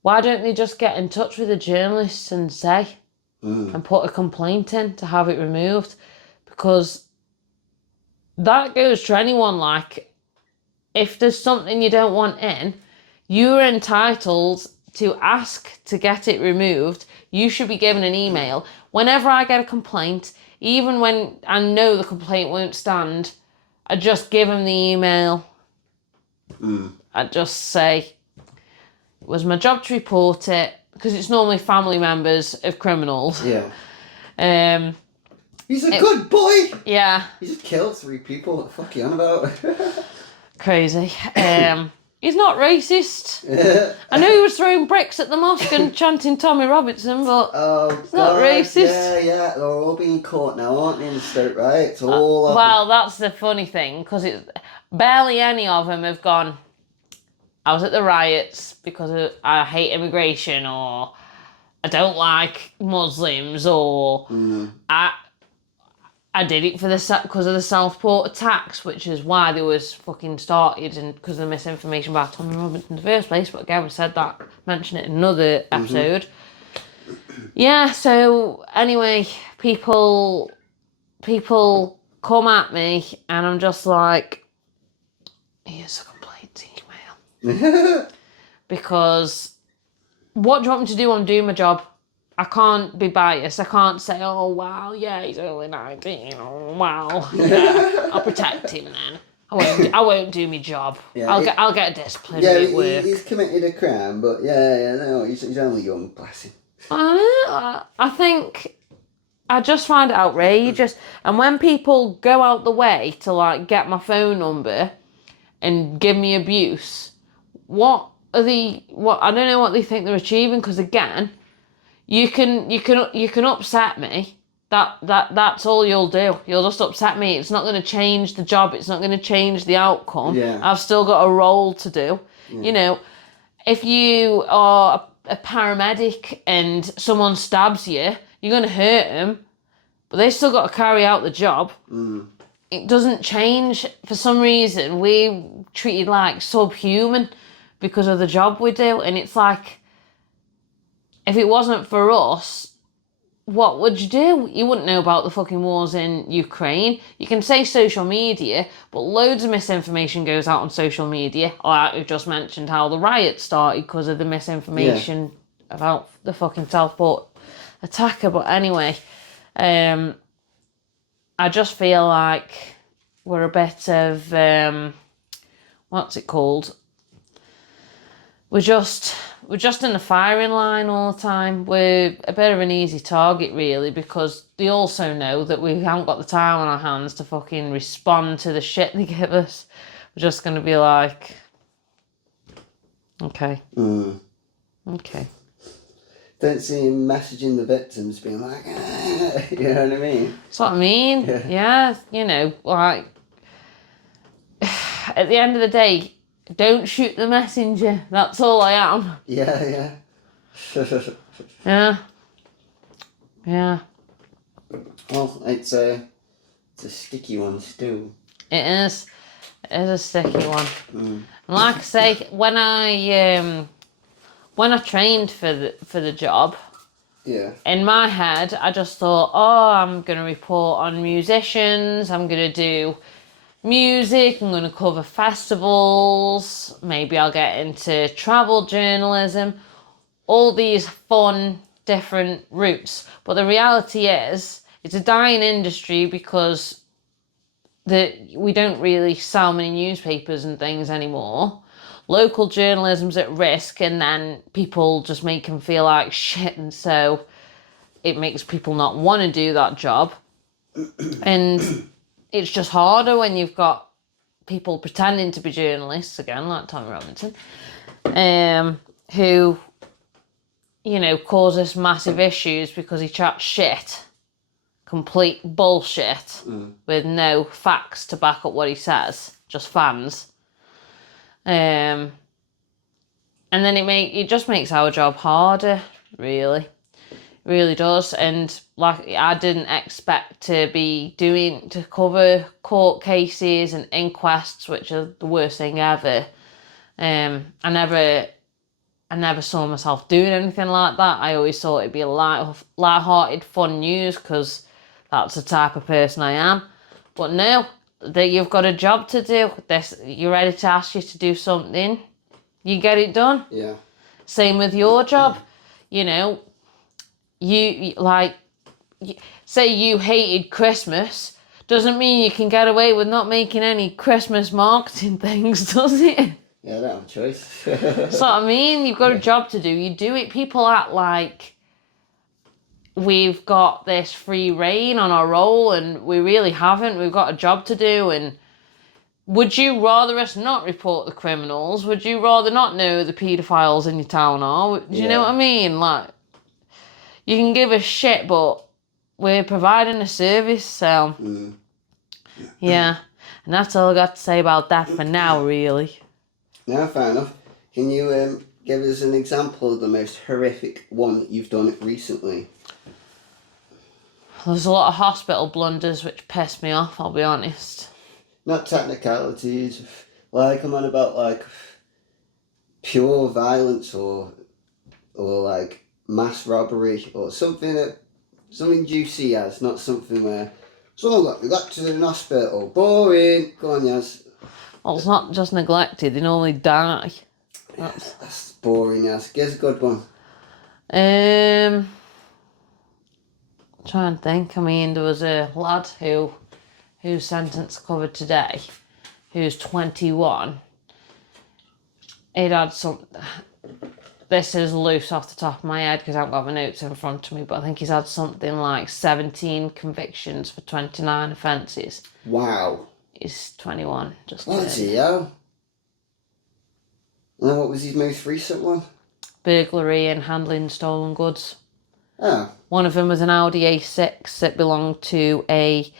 why don't they just get in touch with the journalists and say, and put a complaint in to have it removed? Because that goes to anyone. Like, if there's something you don't want in, you're entitled to ask to get it removed. You should be given an email. Whenever I get a complaint, even when I know the complaint won't stand, I just give them the email. I just say, it was my job to report it, because it's normally family members of criminals. Yeah. He's a good boy! Yeah. He just killed 3 people. What the fuck are you on about? Crazy. He's not racist. I know he was throwing bricks at the mosque and chanting Tommy Robinson, but it's not racist. Yeah. They're all being caught now, aren't they, in Stoke, right? It's all... well, that's the funny thing, because barely any of them have gone, I was at the riots because I hate immigration, or I don't like Muslims, or I did it because of the Southport attacks, which is why they was fucking started, and because of the misinformation about Tommy Robinson in the first place. But again, we said that, mention it in another episode. Yeah, so anyway, people come at me, and I'm just like, here's a complaint email. Because what do you want me to do? I'm doing my job. I can't be biased. I can't say, oh, wow, yeah, he's only 19. Oh, wow, yeah, I'll protect him then. I won't do my job. Yeah, I'll get disciplinary at work. He's committed a crime, but no, he's only young, bless him. I think I just find it outrageous. And when people go out the way to, like, get my phone number and give me abuse, I don't know what they think they're achieving, because again, you can upset me. That's all you'll do. You'll just upset me. It's not going to change the job. It's not going to change the outcome. Yeah. I've still got a role to do. Yeah. You know, if you are a paramedic and someone stabs you, you're going to hurt them, but they still got to carry out the job. It doesn't change. For some reason, we're treated like subhuman because of the job we do, and it's like, if it wasn't for us, what would you do? You wouldn't know about the fucking wars in Ukraine. You can say social media, but loads of misinformation goes out on social media. Like we've just mentioned how the riots started because of the misinformation about the fucking Southport attacker. But anyway, I just feel like we're a bit of, what's it called? We're just in the firing line all the time. We're a bit of an easy target, really, because they also know that we haven't got the time on our hands to fucking respond to the shit they give us. We're just going to be like, okay. Okay. Don't see him messaging the victims being like, you know what I mean? That's what I mean. Yeah, you know, like, at the end of the day, don't shoot the messenger. That's all I am. Yeah. Yeah. Well, it's a sticky one still. It is. It is a sticky one. And like I say, when I trained for the job, in my head, I just thought, I'm going to report on musicians. I'm going to do music, I'm going to cover festivals, maybe I'll get into travel journalism, all these fun, different routes. But the reality is, it's a dying industry because we don't really sell many newspapers and things anymore. Local journalism's at risk, and then people just make them feel like shit, and so it makes people not want to do that job. And it's just harder when you've got people pretending to be journalists, again, like Tommy Robinson, who, you know, causes massive issues because he chats shit, complete bullshit, with no facts to back up what he says, just fans. And then it just makes our job harder, really. It really does. And like, I didn't expect to cover court cases and inquests, which are the worst thing ever. I never saw myself doing anything like that. I always thought it'd be a light-hearted, fun news, because that's the type of person I am. But no, that you've got a job to do. You're ready to ask you to do something, you get it done. Yeah. Same with your job. You know, say you hated Christmas, doesn't mean you can get away with not making any Christmas marketing things, does it? Yeah, I don't have a choice. That's what I mean. You've got a job to do. You do it. People act like we've got this free reign on our role, and we really haven't. We've got a job to do. And would you rather us not report the criminals? Would you rather not know who the paedophiles in your town are? Do you know what I mean? Like, you can give a shit, but we're providing a service, so yeah. And that's all I got to say about that for now, really. No, fair enough. Can you give us an example of the most horrific one that you've done recently? There's a lot of hospital blunders which piss me off, I'll be honest. Not technicalities, like I'm on about like pure violence or like mass robbery or something juicy as, not something where someone got neglected in an hospital. Boring. Go on, Yaz. Well, it's not just neglected, they normally die. That's boring, Yaz. Guess a good one. Try and think. I mean, there was a lad whose sentence covered today, who's 21. He'd had some... This is loose off the top of my head because I haven't got my notes in front of me, but I think he's had something like 17 convictions for 29 offences. Wow. He's 21, just Bloody hell. And then what was his most recent one? Burglary and handling stolen goods. Oh. One of them was an Audi A6 that belonged to a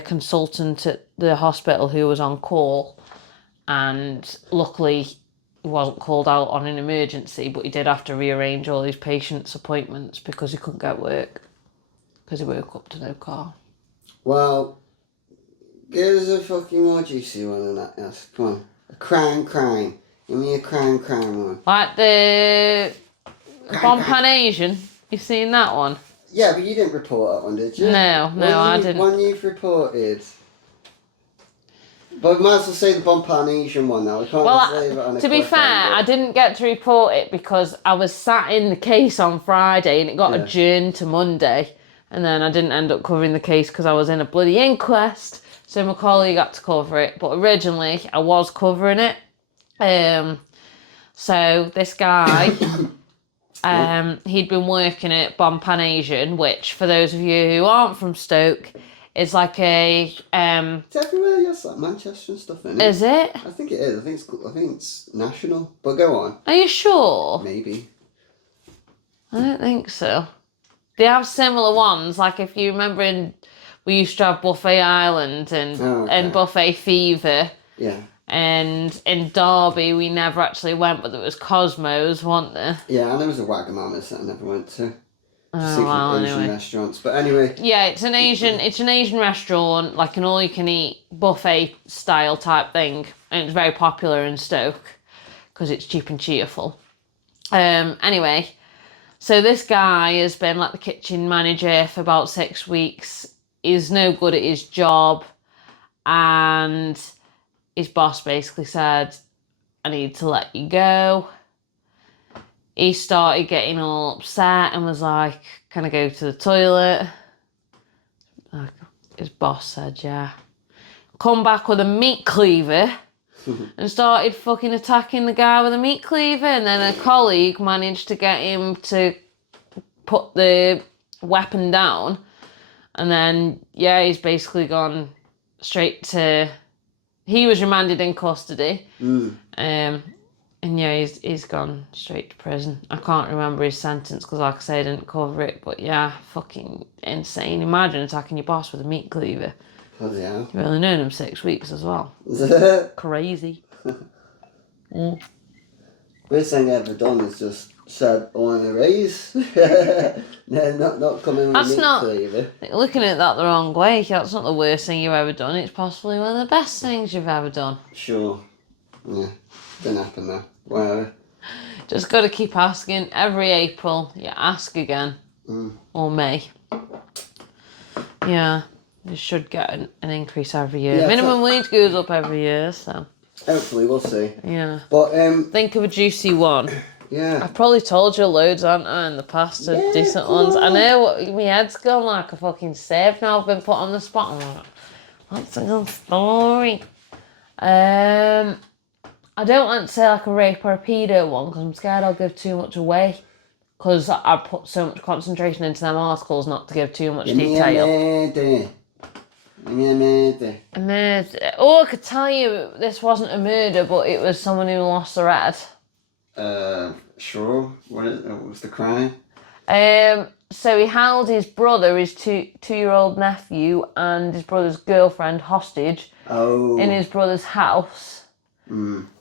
consultant at the hospital who was on call, and luckily he wasn't called out on an emergency, but he did have to rearrange all his patients' appointments because he couldn't get work because he woke up to no car. Well, give us a fucking more juicy one than that, yes. Come on. A crime. Give me a crime one. Like the Bompan Asian. You seen that one? Yeah, but you didn't report that one, did you? No, I didn't. One you've reported. But we might as well say the Bompan Asian one now. We can't say it on a to be fair, I didn't get to report it because I was sat in the case on Friday and it got adjourned to Monday. And then I didn't end up covering the case because I was in a bloody inquest. So my colleague had to cover it. But originally, I was covering it. So this guy... he'd been working at Bompan Asian, which, for those of you who aren't from Stoke, is like a... It's everywhere, yes, like Manchester and stuff, isn't it? Is it? I think it is. I think it's national. But go on. Are you sure? Maybe. I don't think so. They have similar ones, like if you remember we used to have Buffet Island and Buffet Fever. Yeah. And in Derby, we never actually went, but there was Cosmos, wasn't there? Yeah, and there was a Wagamama's that I never went to. Oh, well, Asian restaurants, but anyway. Yeah, it's an Asian restaurant, like an all-you-can-eat buffet style type thing, and it's very popular in Stoke because it's cheap and cheerful. Anyway, so this guy has been like the kitchen manager for about 6 weeks. He's no good at his job, and his boss basically said, I need to let you go. He started getting all upset and was like, can I go to the toilet? Like, his boss said, yeah. Come back with a meat cleaver and started fucking attacking the guy with a meat cleaver. And then a colleague managed to get him to put the weapon down. And then, yeah, he's basically gone straight to... He was remanded in custody. And yeah, he's gone straight to prison. I can't remember his sentence because, like I say, I didn't cover it. But yeah, fucking insane. Imagine attacking your boss with a meat cleaver. Oh, yeah. You've only known him 6 weeks as well. Crazy. Worst thing I've ever done is just said, I want a raise. No, not coming with a meat cleaver. Looking at that the wrong way, that's not the worst thing you've ever done. It's possibly one of the best things you've ever done. Sure. Yeah. Didn't happen though. Whatever. Just got to keep asking. Every April, you ask again. Or May. Yeah. You should get an increase every year. Yeah, Minimum wage goes up every year, so. Hopefully, we'll see. Yeah. But, think of a juicy one. Yeah. I've probably told you loads, haven't I, in the past of decent ones. I know, my head's gone like a fucking sieve now. I've been put on the spot. I'm like, what's a good story? I don't want to say like a rape or a pedo one because I'm scared I'll give too much away. Because I put so much concentration into them articles not to give too much detail. A murder. Oh, I could tell you this wasn't a murder, but it was someone who lost their head. Sure. What was the crime? So he held his brother, his two-year-old nephew, and his brother's girlfriend hostage in his brother's house.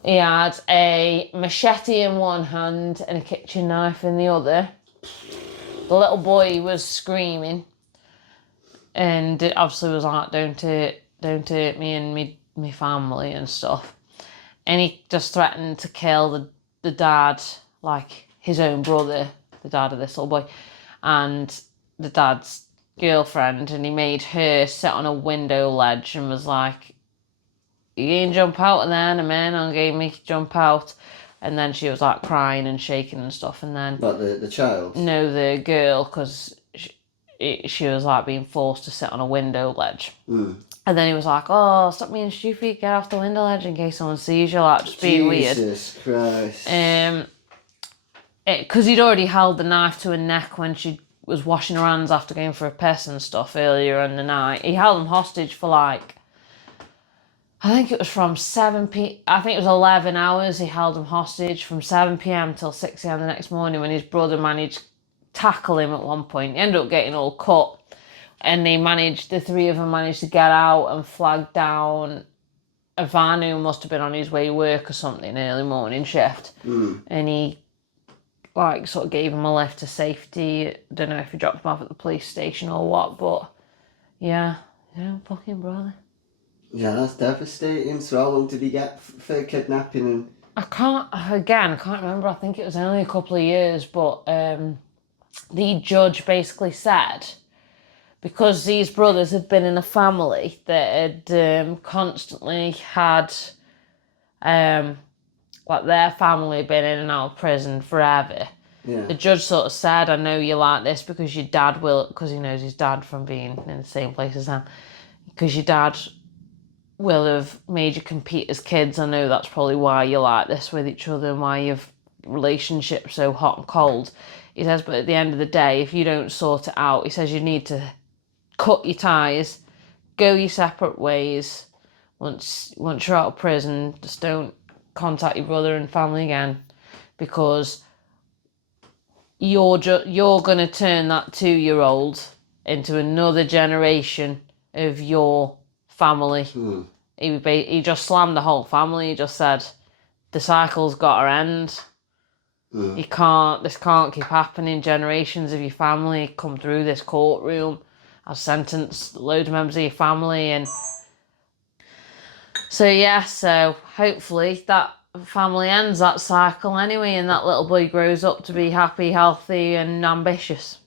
He had a machete in one hand and a kitchen knife in the other. The little boy was screaming, and it obviously was like, "Don't hurt me and me family and stuff." And he just threatened to kill the dad, like his own brother, the dad of this little boy, and the dad's girlfriend, and he made her sit on a window ledge and was like, you can jump out of there in a minute and gave me jump out. And then she was like crying and shaking and stuff. And then... But the child? No, the girl, because she was like being forced to sit on a window ledge. And then he was like, oh, stop being stupid, get off the window ledge in case someone sees you, like just being weird. Jesus Christ. Because he'd already held the knife to her neck when she was washing her hands after going for a piss and stuff earlier in the night. He held them hostage for like... I think it was from 11 hours he held him hostage from 7 p.m. till 6 a.m. the next morning when his brother managed to tackle him at one point. He ended up getting all cut and the three of them managed to get out and flag down a van who must have been on his way to work or something, early morning shift. And he like sort of gave him a lift to safety. I don't know if he dropped him off at the police station or what, but yeah, fucking brother. Yeah, that's devastating. So how long did he get for kidnapping? And I can't remember. I think it was only a couple of years, but the judge basically said because these brothers had been in a family that had constantly had like their family had been in and out of prison forever. Yeah. The judge sort of said, I know you like this because your dad will, because he knows his dad from being in the same place as them, because your dad will have made you compete as kids. I know that's probably why you like this with each other and why your relationship's so hot and cold. He says, but at the end of the day, if you don't sort it out, he says you need to cut your ties, go your separate ways. Once you're out of prison, just don't contact your brother and family again, because you're going to turn that 2-year-old into another generation of your family. He just slammed the whole family. He just said, the cycle's got to end. This can't keep happening. Generations of your family come through this courtroom. I've sentenced loads of members of your family. And so hopefully that family ends that cycle anyway, and that little boy grows up to be happy, healthy and ambitious.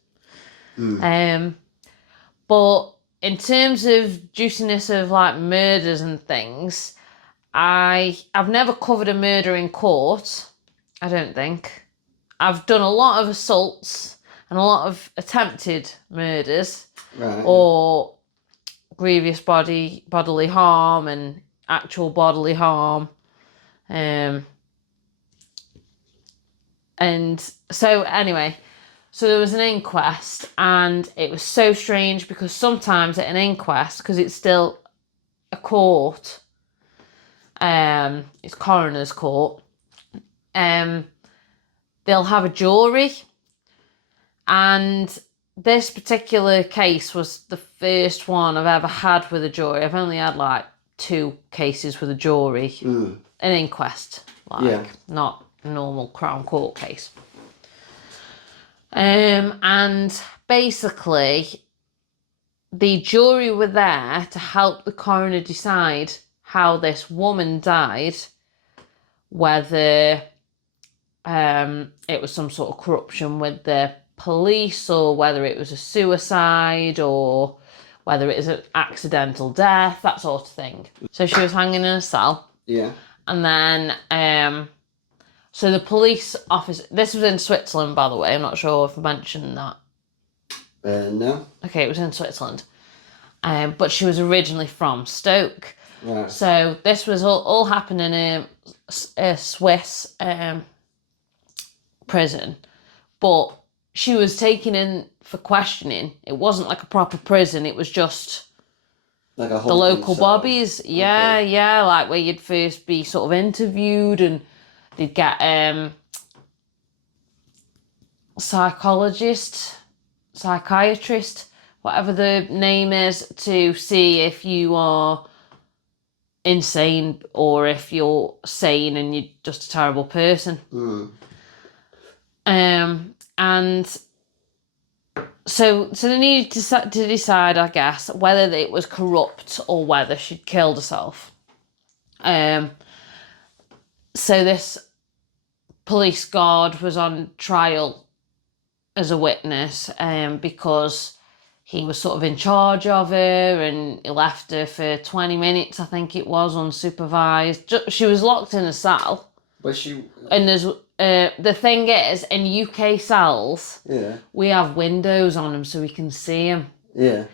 But in terms of juiciness of like murders and things, I've never covered a murder in court. I don't think. I've done a lot of assaults and a lot of attempted murders, Right. or grievous bodily harm and actual bodily harm. And so anyway, so there was an inquest, and it was so strange because sometimes at an inquest, because it's still a court, it's coroner's court, they'll have a jury, and this particular case was the first one I've ever had with a jury. I've only had like 2 cases with a jury, an inquest, not a normal Crown Court case. And basically, the jury were there to help the coroner decide how this woman died, whether it was some sort of corruption with the police, or whether it was a suicide, or whether it was an accidental death, that sort of thing. So she was hanging in a cell. Yeah. And then, so the police officer, this was in Switzerland, by the way, I'm not sure if I mentioned that. No. Okay, it was in Switzerland. But she was originally from Stoke. Right. So this was all happening in a Swiss prison. But she was taken in for questioning. It wasn't like a proper prison, it was just like a the local cell. bobbies. Yeah, like where you'd first be sort of interviewed, and they'd get psychiatrist, whatever the name is, to see if you are insane or if you're sane and you're just a terrible person. And so they needed to decide, I guess, whether it was corrupt or whether she'd killed herself. So this police guard was on trial as a witness, because he was sort of in charge of her, and he left her for 20 minutes, I think it was, unsupervised. She was locked in a cell. But she... And there's... the thing is, in UK cells, we have windows on them so we can see them. Yeah.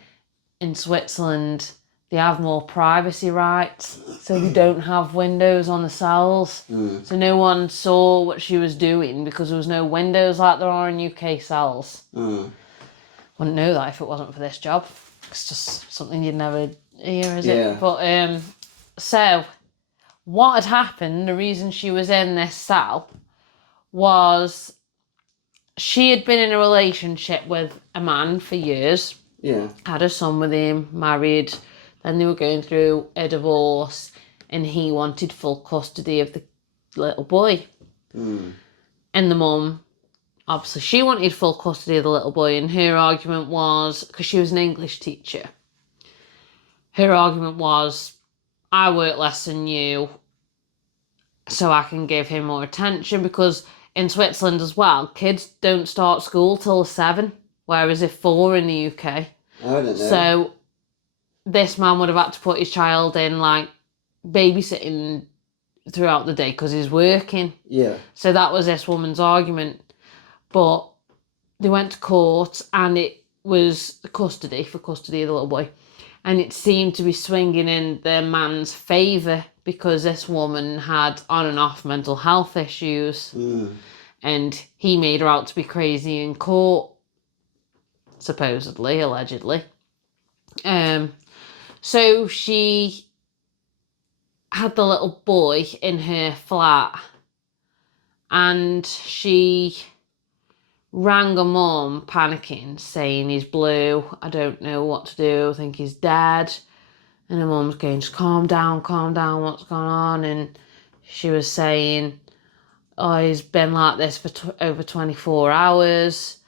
In Switzerland, they have more privacy rights, so they don't have windows on the cells. So no one saw what she was doing because there was no windows like there are in UK cells. Wouldn't know that if it wasn't for this job. It's just something you'd never hear, is it? But so what had happened, the reason she was in this cell, was she had been in a relationship with a man for years. Yeah. Had a son with him, married. Then they were going through a divorce, and he wanted full custody of the little boy. And the mum, obviously, she wanted full custody of the little boy, and her argument was, because she was an English teacher, her argument was, I work less than you, so I can give him more attention, because in Switzerland as well, kids don't start school till 7, whereas if 4 in the UK. I don't know. So this man would have had to put his child in like babysitting throughout the day because he's working. Yeah. So that was this woman's argument. But they went to court, and it was custody of the little boy. And it seemed to be swinging in the man's favour because this woman had on and off mental health issues. And he made her out to be crazy in court, supposedly, allegedly. So she had the little boy in her flat, and she rang her mum, panicking, saying he's blue, I don't know what to do, I think he's dead. And her mum's going, just calm down, what's going on? And she was saying, oh, he's been like this for over 24 hours.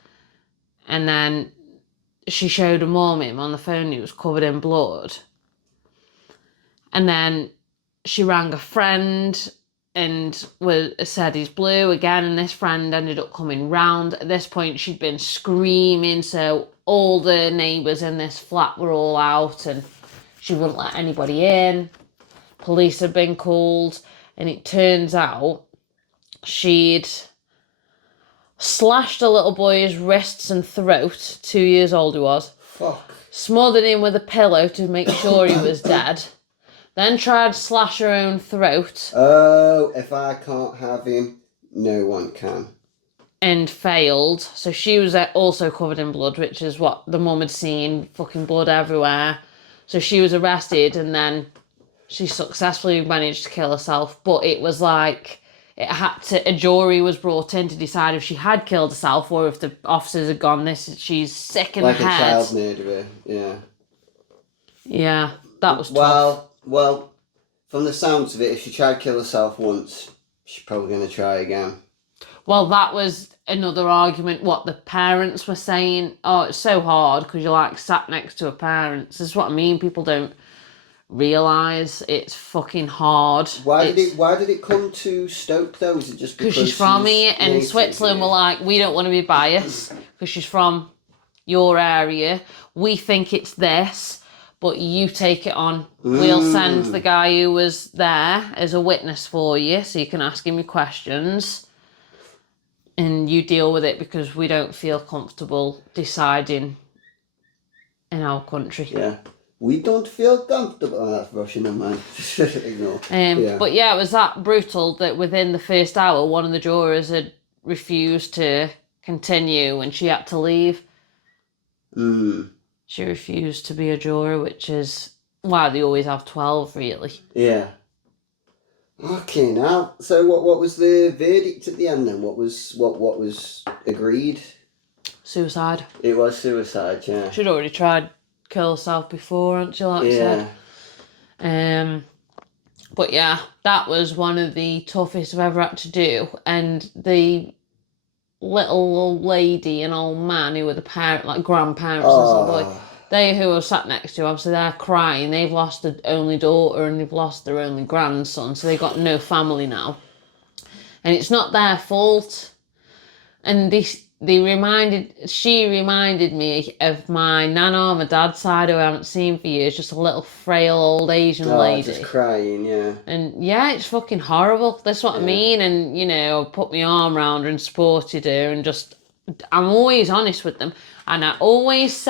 And then she showed her mum him on the phone, he was covered in blood. And then she rang a friend and said he's blue again, and this friend ended up coming round. At this point, she'd been screaming, so all the neighbours in this flat were all out and she wouldn't let anybody in. Police had been called, and it turns out she'd slashed a little boy's wrists and throat, 2 years old he was. Fuck. Smothered him with a pillow to make sure he was dead. Then tried to slash her own throat. Oh, if I can't have him, no one can. And failed. So she was also covered in blood, which is what the mum had seen. Fucking blood everywhere. So she was arrested, and then she successfully managed to kill herself. But it was like, a jury was brought in to decide if she had killed herself or if the officers had gone, she's sick in the head. Like a child murderer, yeah. Yeah, that was tough. Well, from the sounds of it, if she tried to kill herself once, she's probably going to try again. Well, that was another argument, what the parents were saying. Oh, it's so hard because you're like sat next to her parents. This is what I mean. People don't realise it's fucking hard. Why did it come to Stoke though? Is it just because she's from here, and Switzerland were like, we don't want to be biased because she's from your area. We think it's this, but you take it on. We'll send the guy who was there as a witness for you, so you can ask him your questions, and you deal with it because we don't feel comfortable deciding in our country. Yeah. We don't feel comfortable. Oh, that's Russian, am I? Ignore. But yeah, it was that brutal that within the first hour, one of the jurors had refused to continue and she had to leave. She refused to be a juror, which is why they always have 12, really. Yeah. Okay, now, so what was the verdict at the end then? What was agreed? Suicide. It was suicide, yeah. She'd already tried kill herself before, hadn't she, like I said? But yeah, that was one of the toughest I've ever had to do. And the little old lady and old man who were the parent, like grandparents and stuff, they who were sat next to, obviously they're crying. They've lost their only daughter and they've lost their only grandson, so they've got no family now. And it's not their fault. And she reminded me of my nana on my dad's side, who I haven't seen for years, just a little frail old Asian lady. Just crying, yeah. And yeah, it's fucking horrible. That's what I mean. And, you know, I put my arm around her and supported her, and just, I'm always honest with them. And I always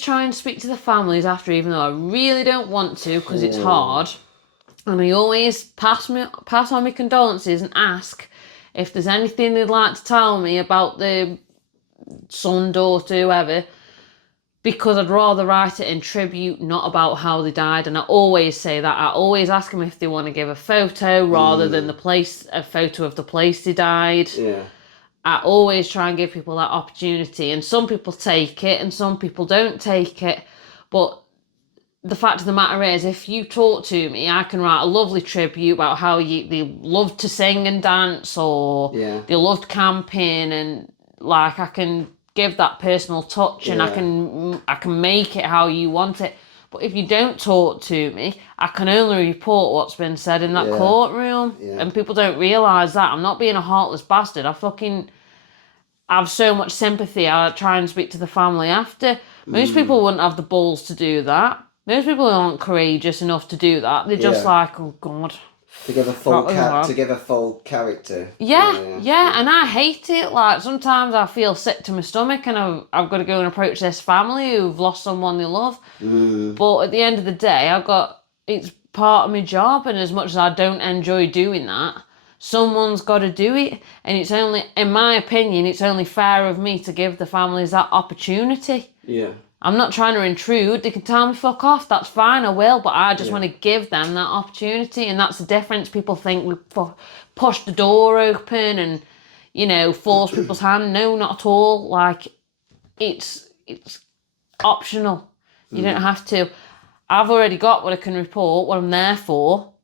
try and speak to the families after, even though I really don't want to, because it's hard. And I always pass on my condolences and ask if there's anything they'd like to tell me about the son, daughter, whoever, because I'd rather write it in tribute, not about how they died. And I always say that. I always ask them if they want to give a photo rather than a photo of the place they died. Yeah. I always try and give people that opportunity. And some people take it and some people don't take it. But the fact of the matter is, if you talk to me, I can write a lovely tribute about how they loved to sing and dance, or they loved camping, and like I can give that personal touch, and I can make it how you want it. But if you don't talk to me, I can only report what's been said in that courtroom, and people don't realise that. I'm not being a heartless bastard. I fucking have so much sympathy. I try and speak to the family after. Most people wouldn't have the balls to do that. Most people aren't courageous enough to do that. They're just like, oh God. To give a full character. Yeah, and I hate it. Like, sometimes I feel sick to my stomach and I've got to go and approach this family who've lost someone they love. But at the end of the day, it's part of my job, and as much as I don't enjoy doing that, someone's got to do it. And it's only, in my opinion, it's only fair of me to give the families that opportunity. Yeah. I'm not trying to intrude. They can tell me fuck off. That's fine, I will. But I just want to give them that opportunity. And that's the difference. People think we push the door open and, you know, force people's hand. No, not at all. Like, it's optional. You don't have to. I've already got what I can report, what I'm there for.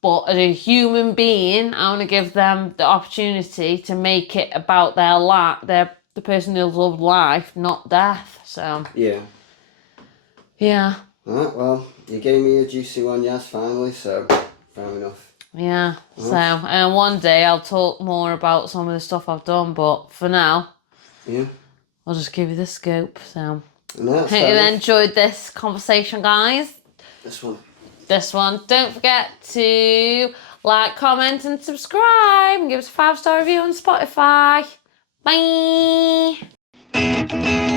But as a human being, I want to give them the opportunity to make it about their life, the person who loved life, not death. So yeah. Alright, well, you gave me a juicy one, Yaz, finally, so fair enough. Yeah. So, one day I'll talk more about some of the stuff I've done, but for now, I'll just give you the scope. So, No, that's hope fair you enough. enjoyed this conversation, guys. This one. Don't forget to like, comment, and subscribe. And give us a 5-star review on Spotify. Bye.